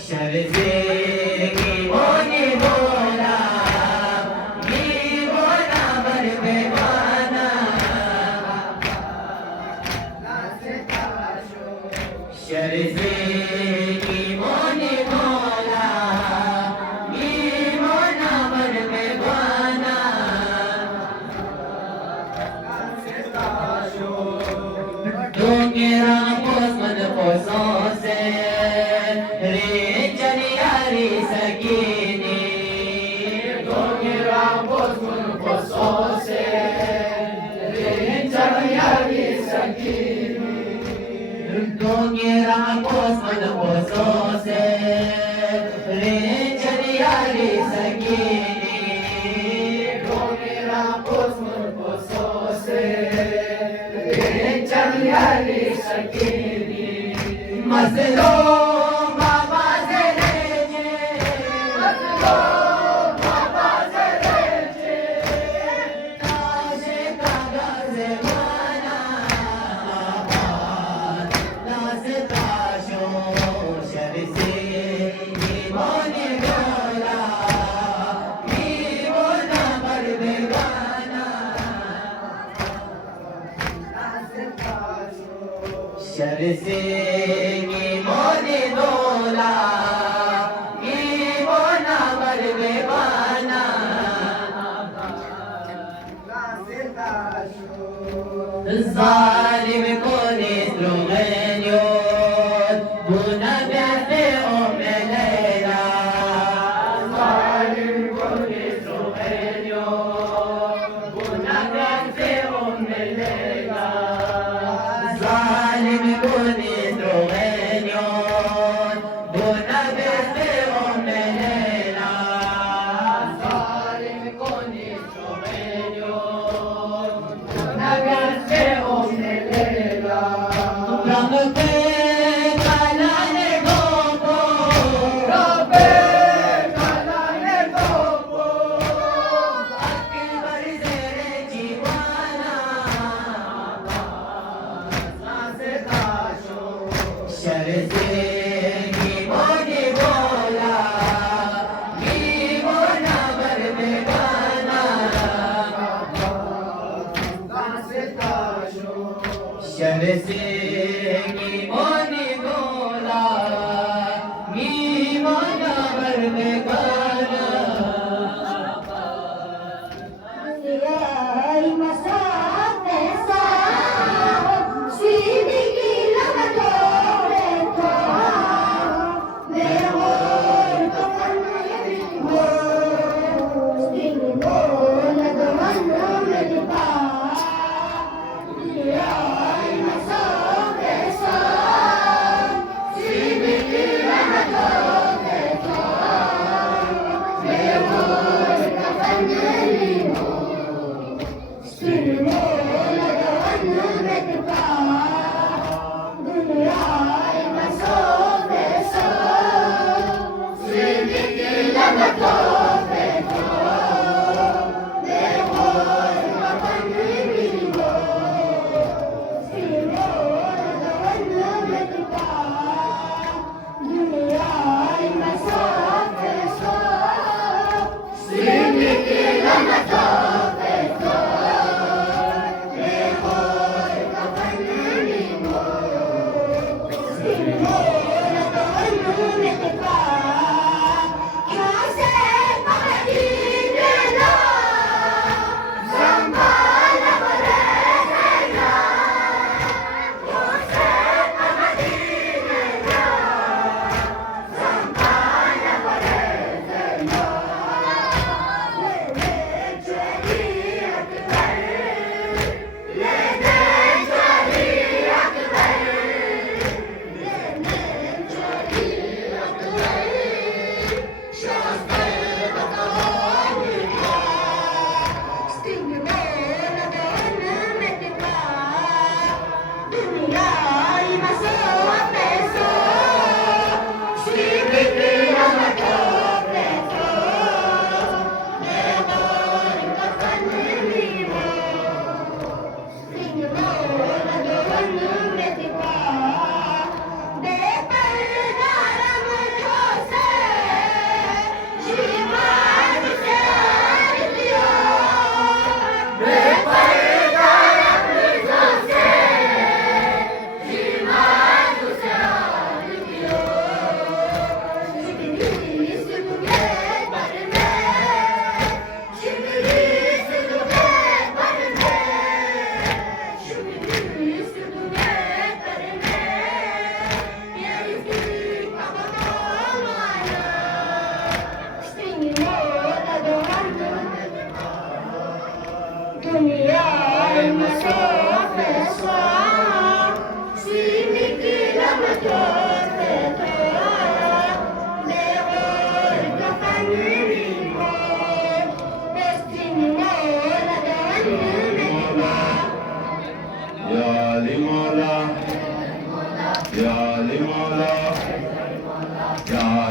Shersingi moni dola Mimona barbe bana Shersingi moni dola Mimona barbe bana Dongera posman posose Rinjani yari sakini Dongera posman posose Rinjani yari sakini Dongera posman posose Rinjani yari sakini Dongera posman posose Rinjani yari sakini Maselo Mama Zeleje Maselo Mama Zeleje Taje Kaga Zemana Nase Tasho Shersingi moni dola Mimona barbe bana Shersingi moni dola Mimona barbe bana Zalim koni strugenio Buna berde omelela Zalim koni strugenio Buna berde omelela Zalim koni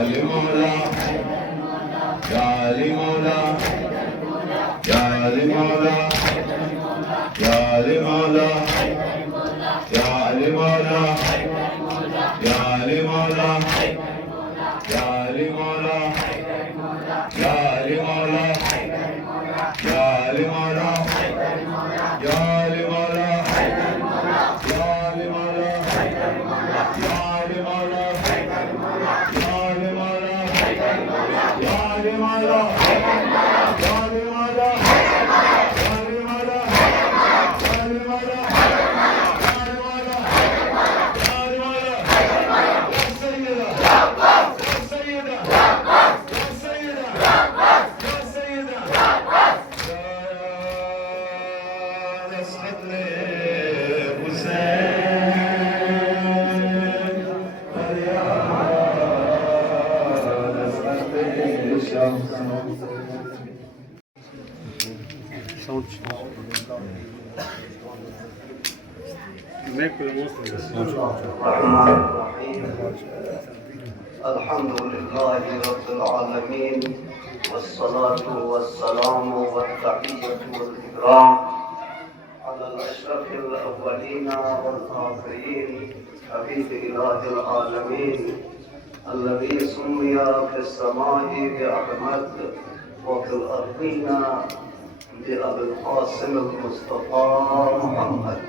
Ali Mola, Ya Ali Mola, Ya Ali Mola, Ya Ali Mola, Ya Ali Mola, Ya Ali Mola, Ya Ali Mola, Ya Ali Mola, Ya Ali Mola, Ya Ali Mola, Ya Ali Mola, Ya Ali Mola, Ya Ali Mola, Ya Ali Mola, Ya Ali Mola, الرحمن الرحيم الحمد لله رب العالمين والصلاة والسلام والتحية والإكرام على الأشرف الأولين والآخرين حبيب إله العالمين الذي سمي في السماء بأحمد وفي الأرضين بأبي القاسم المصطفى محمد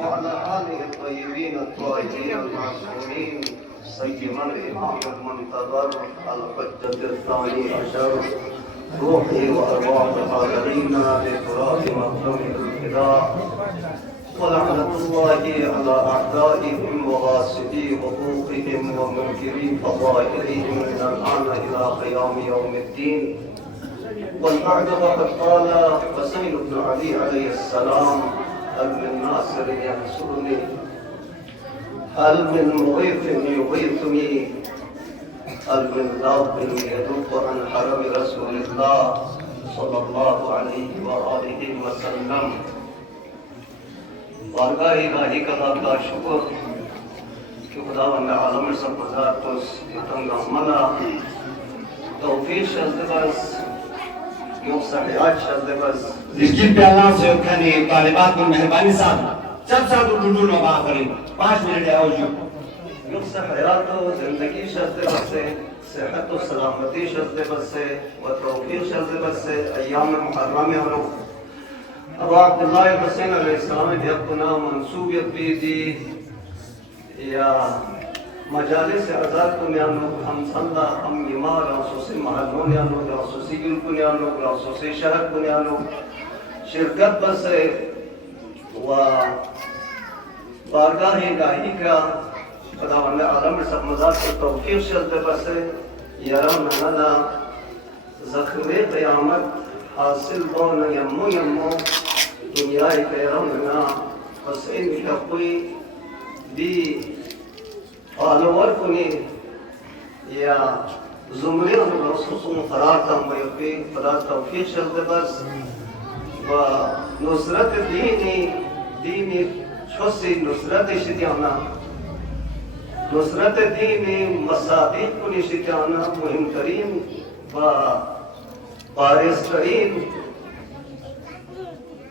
وعلى آله الطيبين الطاهرين المعصومين سيما الإمام المنتظر الحجة الثاني عشر روحي وأرواح الحاضرين لتراث مقدم الفداء ولعنة الله على أعدائهم وغاسدي حقوقهم ومنكري فضائلهم من الآن إلى قيام يوم الدين. والبعد فقد قال حسين بن علي عليه السلام: هل من ناصر ينصرني؟ هل من مغيث يغيثني؟ هل من ذاب يذوب عن حرم رسول الله صلى الله عليه وآله وسلم. बारगाह इलाही का लाख शुक्र कि खुदावंद आलम सब मज़ार तो तंगा मना तौफीक शज़्बस मुफ्सहियात शज़्बस जिसकी प्याला से खाने तालिबात को मेहरबानी साथ सब साथ उठूँ ना बात करें 5 मिनट आओ जो मुफ्सहियात तो ज़िंदगी शज़्बस से सेहत और सलामती शज़्बस से व तौफीक शज़्बस से अय्याम मुहर्रम में हम अब अब्दुल्लाह हुसैन अलैहिस्सलाम की अपना मंसूबियत भी दी या मजालिस आज़ाद को न्यानो हम सल्ला हम इमार रासोसी महलों न्यानो रासोसी गिल को न्यानो रासोसी शहर को न्यानो शिरकत बस व बारगाह इलाही का खुदावंद आलम सब मज़ार को तौफीक शज़्ब बस यारा नना ज़ख्मे क़यामत हासिल बोन यम्मो यम्मो दुनिया पैरंगना हुसैन का कोई भी फॉलोवर कुनी या जुमरे रसूल फरार का मयबी फरार तौफीक शब्द बस व नुसरत दीनी छोसी नुसरत शिजाना नुसरत दीनी मसादिक कुनी शिजाना मुहिम तरीन व बारिश तरीन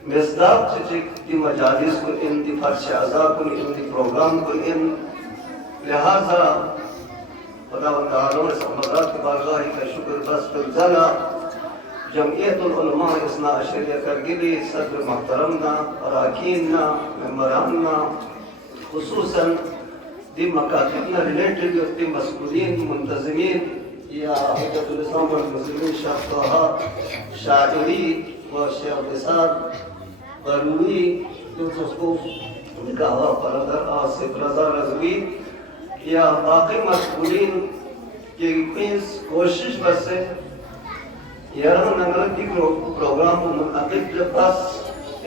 मिसदाक चिक दी मजालिस को इन दी फर्श आज़ा को इन दी प्रोग्राम को इन लिहाजा खुदावंद आलम सब मज़ार की बारगाह का शुक्र बस बिलज़ला जमइयतुल उलमा इसना अशरिया करगिली सदर महतरमना अराकीनना मेंबरानना खुसूसन दी मकातिबना रिलेटेड दी मसऊलीन मुंतज़मीन या हजरतुल इस्लाम वल मुस्लिमीन शाह तहा शाइरी व शेख बिसार बरूई यूसुफ निकाह परदर आसिफ रजा रज़वी या बाकी मसऊलीन की इस कोशिश बसे यार नगर की प्रोग्राम मुनअक़िद के पास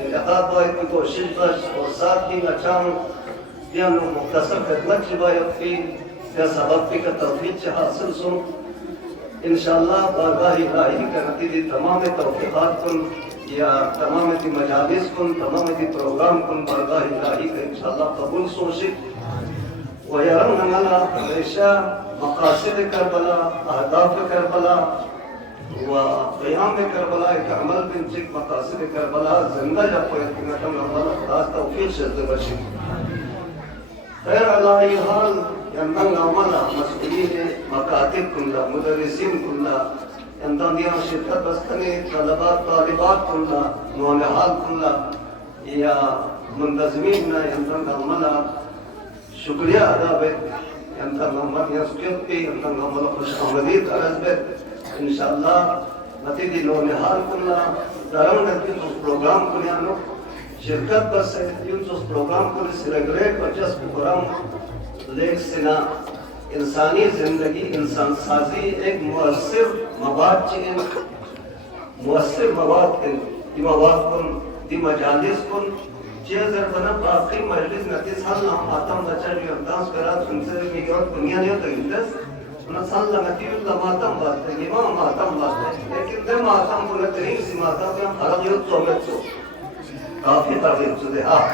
इंतखाब की कोशिश बस और साथ ही नचाम या मुख्तसर खिदमत रिवायत की या सबक का तौफीक हासिल सुन इंशाअल्लाह बारगाह इलाही का नतीजे तमाम तौफीक़ात कुन या तमाम दी मजालिस कुन तमाम दी प्रोग्राम कुन बरगाह इलाही का इंशाअल्लाह कबूल सोशिक वयरम नमला हमेशा मकासद करबला अहदाफ करबला व क़याम करबला एक अमल बिन चिक मकासद करबला जिंदा जब नकम अल्लाह खास तौफीक से बशी खैर अल्लाह हाल यंतन अमला मसऊलीन मकातिब कुल्ला मुदर्रिसीन कुल्ला यंतन दिया शिरकत बस्तने तलबात तालिबात कुल्ला मौलहाल कुल्ला या मुंतज़मीन ना यंतन अमला शुक्रिया अदा बे यंतन अमल यस्कित पे यंतन अमल खुशआमदीद अर्ज़ बे इंशाअल्लाह नतीजे मौलहाल कुल्ला दारुन नतीज उस प्रोग्राम कुलियानो शिरकत बस उस प्रोग्राम को सेलिब्रेट बचस प्रोग्राम लेख सिना इंसानी जिंदगी इंसान साजी एक मुअस्सिर मवाद चिन मुअस्सिर मवाद इन दी मवाद कुन दी मजालिस कुन चेज़र बना बाकी मजलिस नतीज हल हम आतम बच्चा जो अंदाज करा उनसे मिगोत दुनिया नहीं होता इंदस उन साल नतीज लमातम बात है इमाम मातम बात है लेकिन दे मातम को नतरीन सी मातम में फर्क यो सोमत सो काफी तरकीब सुधे हाँ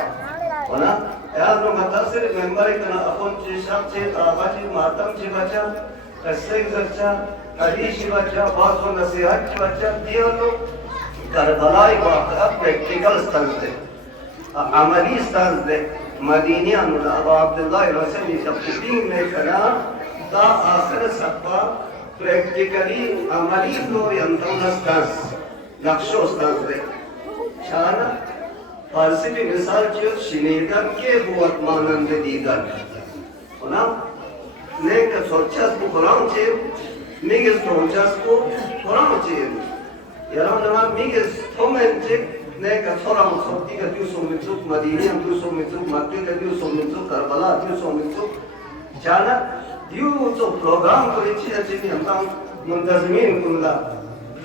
वना यार नो मतासिर मेंबर इतना अपन चीज़ चीज़ आवाज़ी मातम चीज़ बच्चा कैसे बच्चा हरीश बच्चा बात को नसीहत बच्चा दिया लो करबलाई वाक़या प्रैक्टिकल स्तर से अमली स्तर से मदीने अनुला अब अब्दुल्लाह रसूल जब टीचिंग में करा ता आखिर सप्पा प्रैक्टिकली अमली तो यंत्रण स्तर नक्शो स्तर से शाना फारसी में मिसाल चीज़ शिनेकर के बुआत मानंद दीगर होना लेकिन सोचस को कुरान चीज़ मिगस सोचस को कुरान चीज़ यार हम ना मिगस थोमें चीज़ लेकिन थोड़ा मुख्तती का क्यों सोमितुक मदीने क्यों सोमितुक मक्के का क्यों सोमितुक करबला क्यों सोमितुक जाना दियो तो प्रोग्राम को इच्छा चीज़ हम तां मुंतज़मीन कुल्ला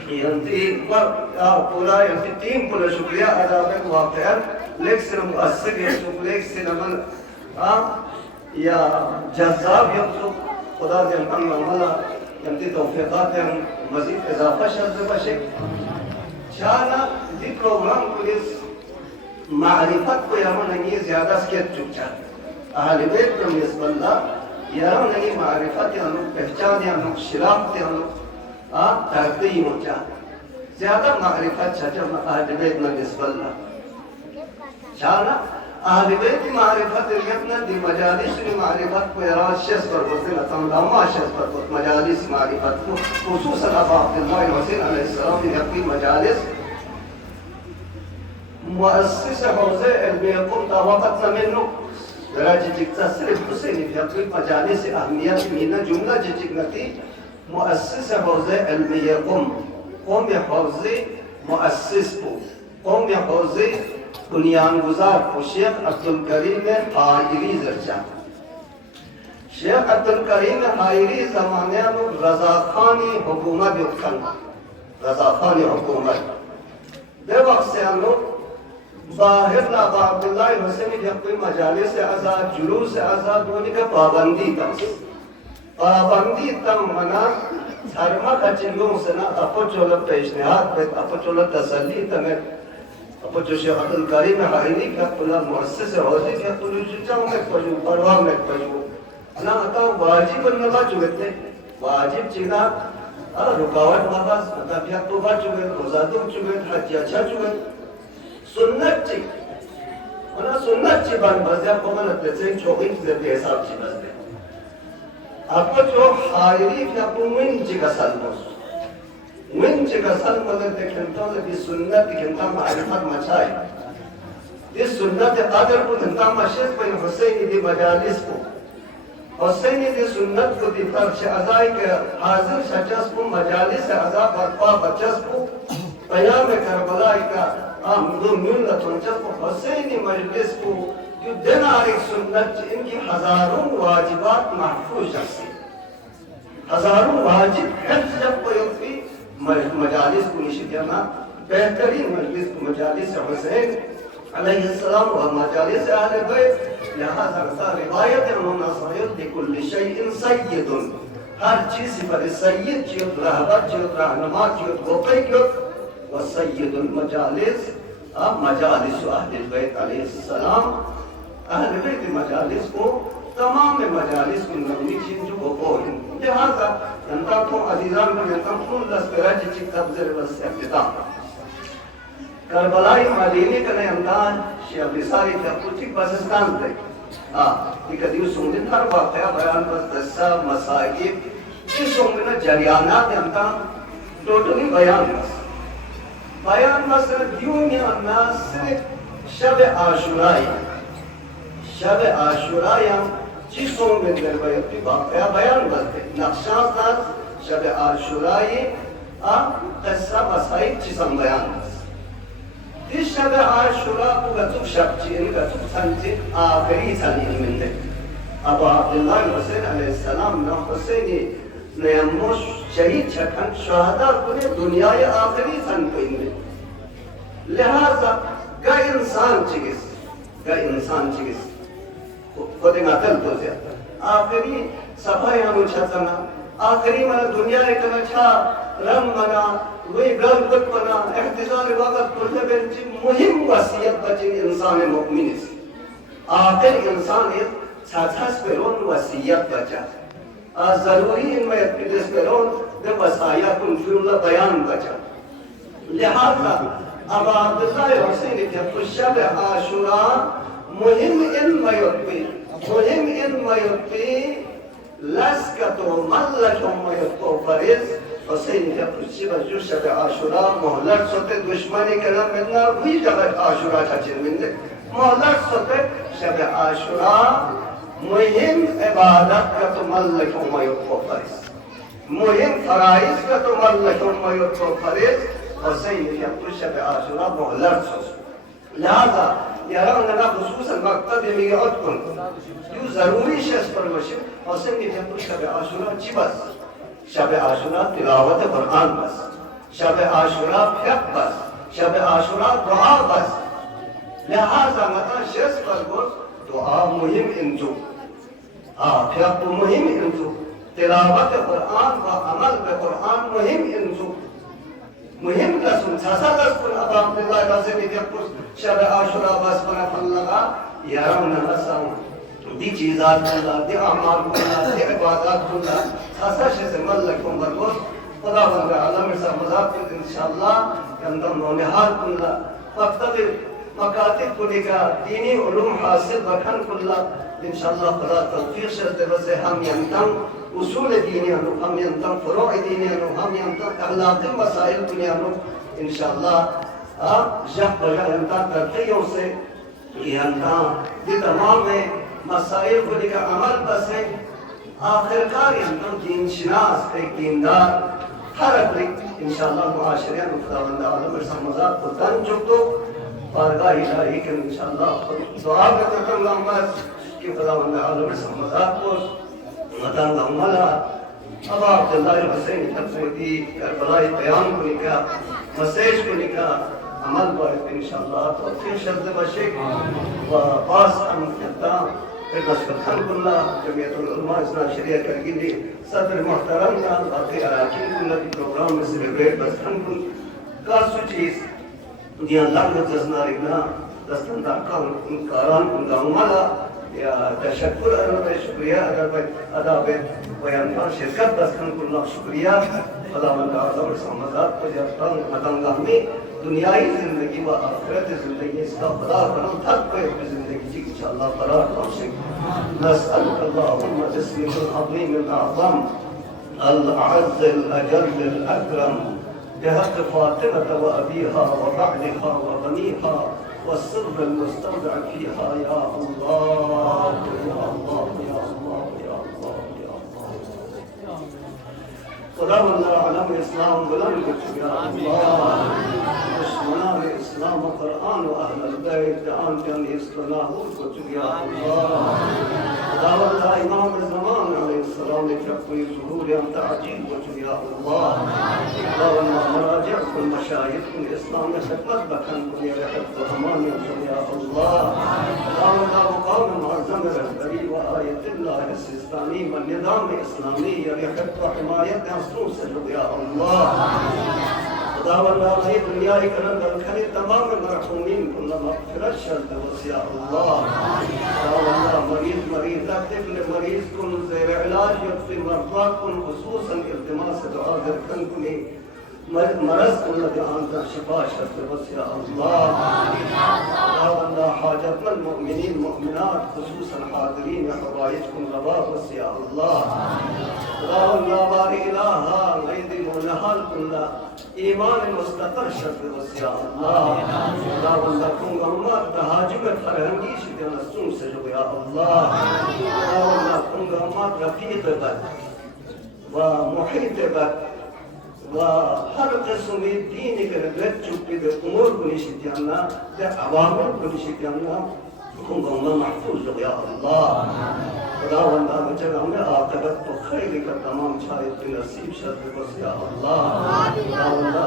यंत्री पर पूरा यंत्री टीम पूरा शुक्रिया अदा करने वाक़या लेक्चर मुअस्सिर है तो लेक्चर नमन या जज़ाब यंत्रो खुदा के हम अमला यंत्री तौफ़ीक़ात हैं मज़ीद इज़ाफ़ा शर्त बशे शाना दी प्रोग्राम पुलिस मारिफत को यमन नहीं ज़्यादा स्केच चुका अहले बैत में मिसबल्ला यमन नहीं मारिफत यानो पहचान यानो शिराफ़त यानो तरक़ी मुचा ज़्यादा मारिफत छचम अहले बैत में मिसबल्ला शाना अहले बैत की मारिफत यमन दी मजालिस की मारिफत को यराशस पर बोलते हैं तमाम शस पर बोलते मजालिस मारिफत को खुसूसन अब अब्दुल्लाह हुसैन अलैहिस्सलाम की अपनी मजालिस मुअस्सिस हौज़े इल्म वक़्त नमेनो दराजे जिक्ता सिर्फ हुसैन की अपनी मजालिस अहमियत मीना जुमला जिक्नती मुअस्सिस हौज़े इल्म कौम या हौज़े मुअस्सिस को कौम या हौज़े बुनियादगुज़ार को शेख अब्दुल करीम हायरी ज़रचा शेख अब्दुल करीम हायरी ज़माने में रज़ाख़ानी हुकूमत युक्तन रज़ाख़ानी हुकूमत दे वक्त से हम लोग बाहर ना अब्दुल्लाह हुसैन जब कोई मजालिस से आज़ाद जुलूस से आज़ाद होने का पाबंदी तम मना धर्मा का चिल्लों से ना अपचोल पेशनिहात पे अपचोल तसल्ली तमें अपचो शेख अब्दुल करीम हायरी का पुला मुअस्सिस होते क्या पुलिस जाऊँ में पढ़ूँ परवाह में पढ़ूँ ना आता वाजिब नवा चुगते वाजिब चिना रुकावट वापस मतलब या तो बात चुगे रोज़ा तो चुगे हज अच्छा चुगे सुन्नत ची वरना सुन्नत ची बात बस या कोमल तेरे चौकी से हिसाब ची बस दे आपको जो हायरी क्या विंच का सल मतलब देखता है कि सुन्नत किंता मारिफत मचाए इस सुन्नत कदर को किंता मशहूर पर हुसैन की मजालिस को हुसैन की सुन्नत को दिफर शहज़ाई के हाजिर शजस को मजालिस अज़ा बरपा बचस को क़याम करबला का दो मिलत उनचस को हुसैन की मजलिस को जो दिन आरिक सुन्नत इनकी हज़ारों वाजिबात महफूज रखी हज़ारों वाजिब हिफ्ज़ जब कोई होती मजालिस को निश्चित करना बेहतरीन मजलिस को मजालिस हुसैन अलैहिस्सलाम व मजालिस अहले बैत यहाँ ज़रसा रिवायत उन्होंने सायद लिकुल्ल शैइन सय्यदुन हर चीज़ पर सय्यद चीज़ रहबर चीज़ रहनुमा चीज़ गोपे क्यों व सय्यदुल मजालिस मजालिस अहल बैत अलैहिस्सलाम अहल बैत मजालिस को तमाम मजालिस को नबी चिंजु को कोइन लिहाजा अंता तो अजीजान को यंतम कुल लस्कराज चिक तब्जर वस इफ्तिताह करबलाई मदीने का अंदाज शेख बिसारी का कुछ पाकिस्तान थे ये कभी सुनने हर वाक़या बयान बस दस्सा मसाइब इस सुनने जरियानात अंता टोटली बयान बस दुनिया नास शब आशुरा जिसों में दरबार वाक़या बयान बस नक्शा नास शब आशुरा दस्सा मसाइब जिसम बयान इस शब आशुरा को गजुक शब्दीन गजुक संचे आखिरी सलीम में थे अब अब्दुल्लाह हुसैन अलैहिस्सलाम ना हुसैनी ने अम्मोश शहीद छकन शहादा पूरे दुनिया ये आखिरी सन को इनमें लिहाजा का इंसान चिकिस को देना तल तो ज़्यादा आखिरी सफाई हम छतना आखिरी मन दुनिया एक अच्छा रंग मना वही गल कुछ बना एहतिजाज वक़्त पुरज़े बेंची मुहिम वसीयत बची इंसान मुमिन आखिर इंसान एक साथास पेरोन वसीयत बचा ज़रूरी इनमें इस पेरोन दे वसाया कुंफिरुल्ला बयान बचा लिहाजा अब अब्दुल्लाह हुसैन के खुशब आशुरा मुहिम इन मयुत्ती लस्कतो मल्लतो मयुत्तो फरिज हुसैन के खुशब जो शब आशुरा मोहलत सोते दुश्मनी के नाम में ना हुई शब आशुरा चाचिन मिंदे मोहलत सोते शब आशुरा मुहिम इबादत का तो मल्लतो मयुत्तो फरिज मुहिम फराइज का तो मल्लतो मयुत्तो फरिज हुसैन के खुशब आशुरा मोहलत सोते लिहाजा यारा उन्हें खुसूसन मकतब में यौतकुन यूँ ज़रूरी शेष पर वशिब हुसैन के खुश शब आशुरा चिबस शब आशुरा तिलावत कुरान बस शब आशुरा फिक़्ह बस शब आशुरा दुआ बस लिहाजा मता शेष पर वो दुआ मुहिम इंजू फिक़्ह मुहिम इंजू तिलावत कुरान व अमल पे कुरान मुहिम इंजू मुहिम लसुन छासा दस पर अब अब्दुल्लाह का से भी जब कुछ शब आशुरा बस पर फल लगा यारा उन्हें हसन दी चीज़ात कुल्ला दी अमाल कुल्ला दी इबादत कुल्ला छासा शेष मल्लकुम बरगोस खुदा बंदा आलम से मज़ाक कुल इंशाअल्लाह कंदम नौनिहाल कुल्ला मकतब मकातिब कुलिका दीनी उलूम हासिल बखन कुल्ला इंशाअल्लाह खुदा तौफीक से दरसे हम यंतम उसूल दीनी हम यंतम फुरूअ दीनी हम यंतम अखलाक़ी मसाइल दुनिया इंशाअल्लाह जब यंतम तरक़ियों से यंतम ये तमाम में मसाइल को लेकर अमल बस है आखिरकार यंतम दीन शिनास एक दीनदार हर अकली इंशाअल्लाह मुआशरे में खुदावंद आलम से मज़ाक को तन चुको बारगाह इलाही के इंशाअल्लाह दुआ करते हैं अल्लाह कि खुदावंद आलम से मज़ाक को मतन अमला अब अब्दुल्लाह हुसैन तफसीली करबला बयान को लेकर मैसेज को लेकर अमल पर इंशाअल्लाह तो फिर शब्द बशेक व पास हम करता कुल्ला जमीयतुल उलमा इस्लाम शरीयत करगिली सदर मोहतरम का बाकी अराकीन कुल्ला की प्रोग्राम में सेलिब्रेट बस हम कुल का सुचीज दिया लाख जज़ना रिगना दस्तन दाका कारान कुल गामला या तशक्कुर अरब शुक्रिया अदा पे बयान का शिरकत बस हम कुल्ला शुक्रिया खुदावंद आज़म समझात को जब मतंगा में दुनियाई जिंदगी व आखिरत जिंदगी इसका खुदा करम थक पे जिंदगी जी इंशाअल्लाह फरार तौफीक नसअलुक अल्लाहुम्मा बिस्मिकल अज़ीम अल अअज़म अल अअज़्ज़ अल अजल अल अकरम बहक़ फातिमा व अबीहा व बअलिहा व बनीहा व सिर्र अल मुस्तौदअ फीहा या अल्लाह या अल्लाह या अल्लाह या अल्लाह या अल्लाह खुदावंद आलम इस्लाम बुलंद कुछ या अल्लाह दुश्मनान इस्लाम कुरान व अहल बैत आन इस्लाम को या अल्लाह खुदावंद इमाम ज़मान अलैहिस्सलाम ने कोई ज़ुहूर अंत अजीब को या अल्लाह खुदावंद मराजिअ कुल मशाइख कुल इस्लाम में खिदमत बखन को या रहमान या अल्लाह खुदावंद मुकाम मुअज़्ज़म रहबरी व आयतुल्लाह सिस्तानी व निज़ाम इस्लामी या रहमत व हिमायत से या अल्लाह खुदावंदा ये दुनिया की करन दलखनी तमाम मरहूमीन को मगफिरत शर्त वसिया अल्लाह खुदावंदा मरीज तकलीफ मरीज को ज़ेर इलाज यक्फी मरज़ा को खुसूसन इल्तिमास दुआ करन को मरज़ को जहां का शिफा शर्त वसिया अल्लाह खुदावंदा हाजतमंद मुमिनीन मुमिनात खुसूसन हाज़िरीन हवाइज को रवा वसिया अल्लाह खुदावंदा बारी इलाहा गैदी मुनहल कुल्ला ईमान मुस्तकर शर्त वसिया अल्लाह खुदावंदा को अम्मा तहाजुद फरहंगी शिदन सुन से जो या अल्लाह खुदावंदा को अम्मा रफीक बद व मुहीत बद व हर किस्म दीन के रगत चुप्पी दे उमूर को निशियाना दे अवामिर को निशियाना को अम्मा महफूज जो या अल्लाह खुदावंदा बच्चा हमें आखिरत तो खैर का तमाम छाए के नसीब शर्त वसिया अल्लाह खुदावंदा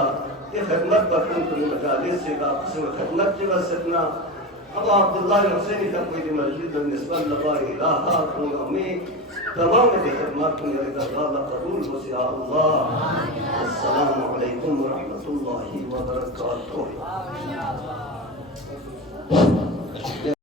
ये खिदमत बखन को मजालिस से का किस्म खिदमत की वसतना अब अब्दुल्लाह हुसैनी का कोई मस्जिद निस्बत लगा इलाहा को हमें तमाम की खिदमत को मेरे दरबार कबूल वसिया अल्लाह अस्सलामु अलैकुम व रहमतुल्लाहि व बरकातहू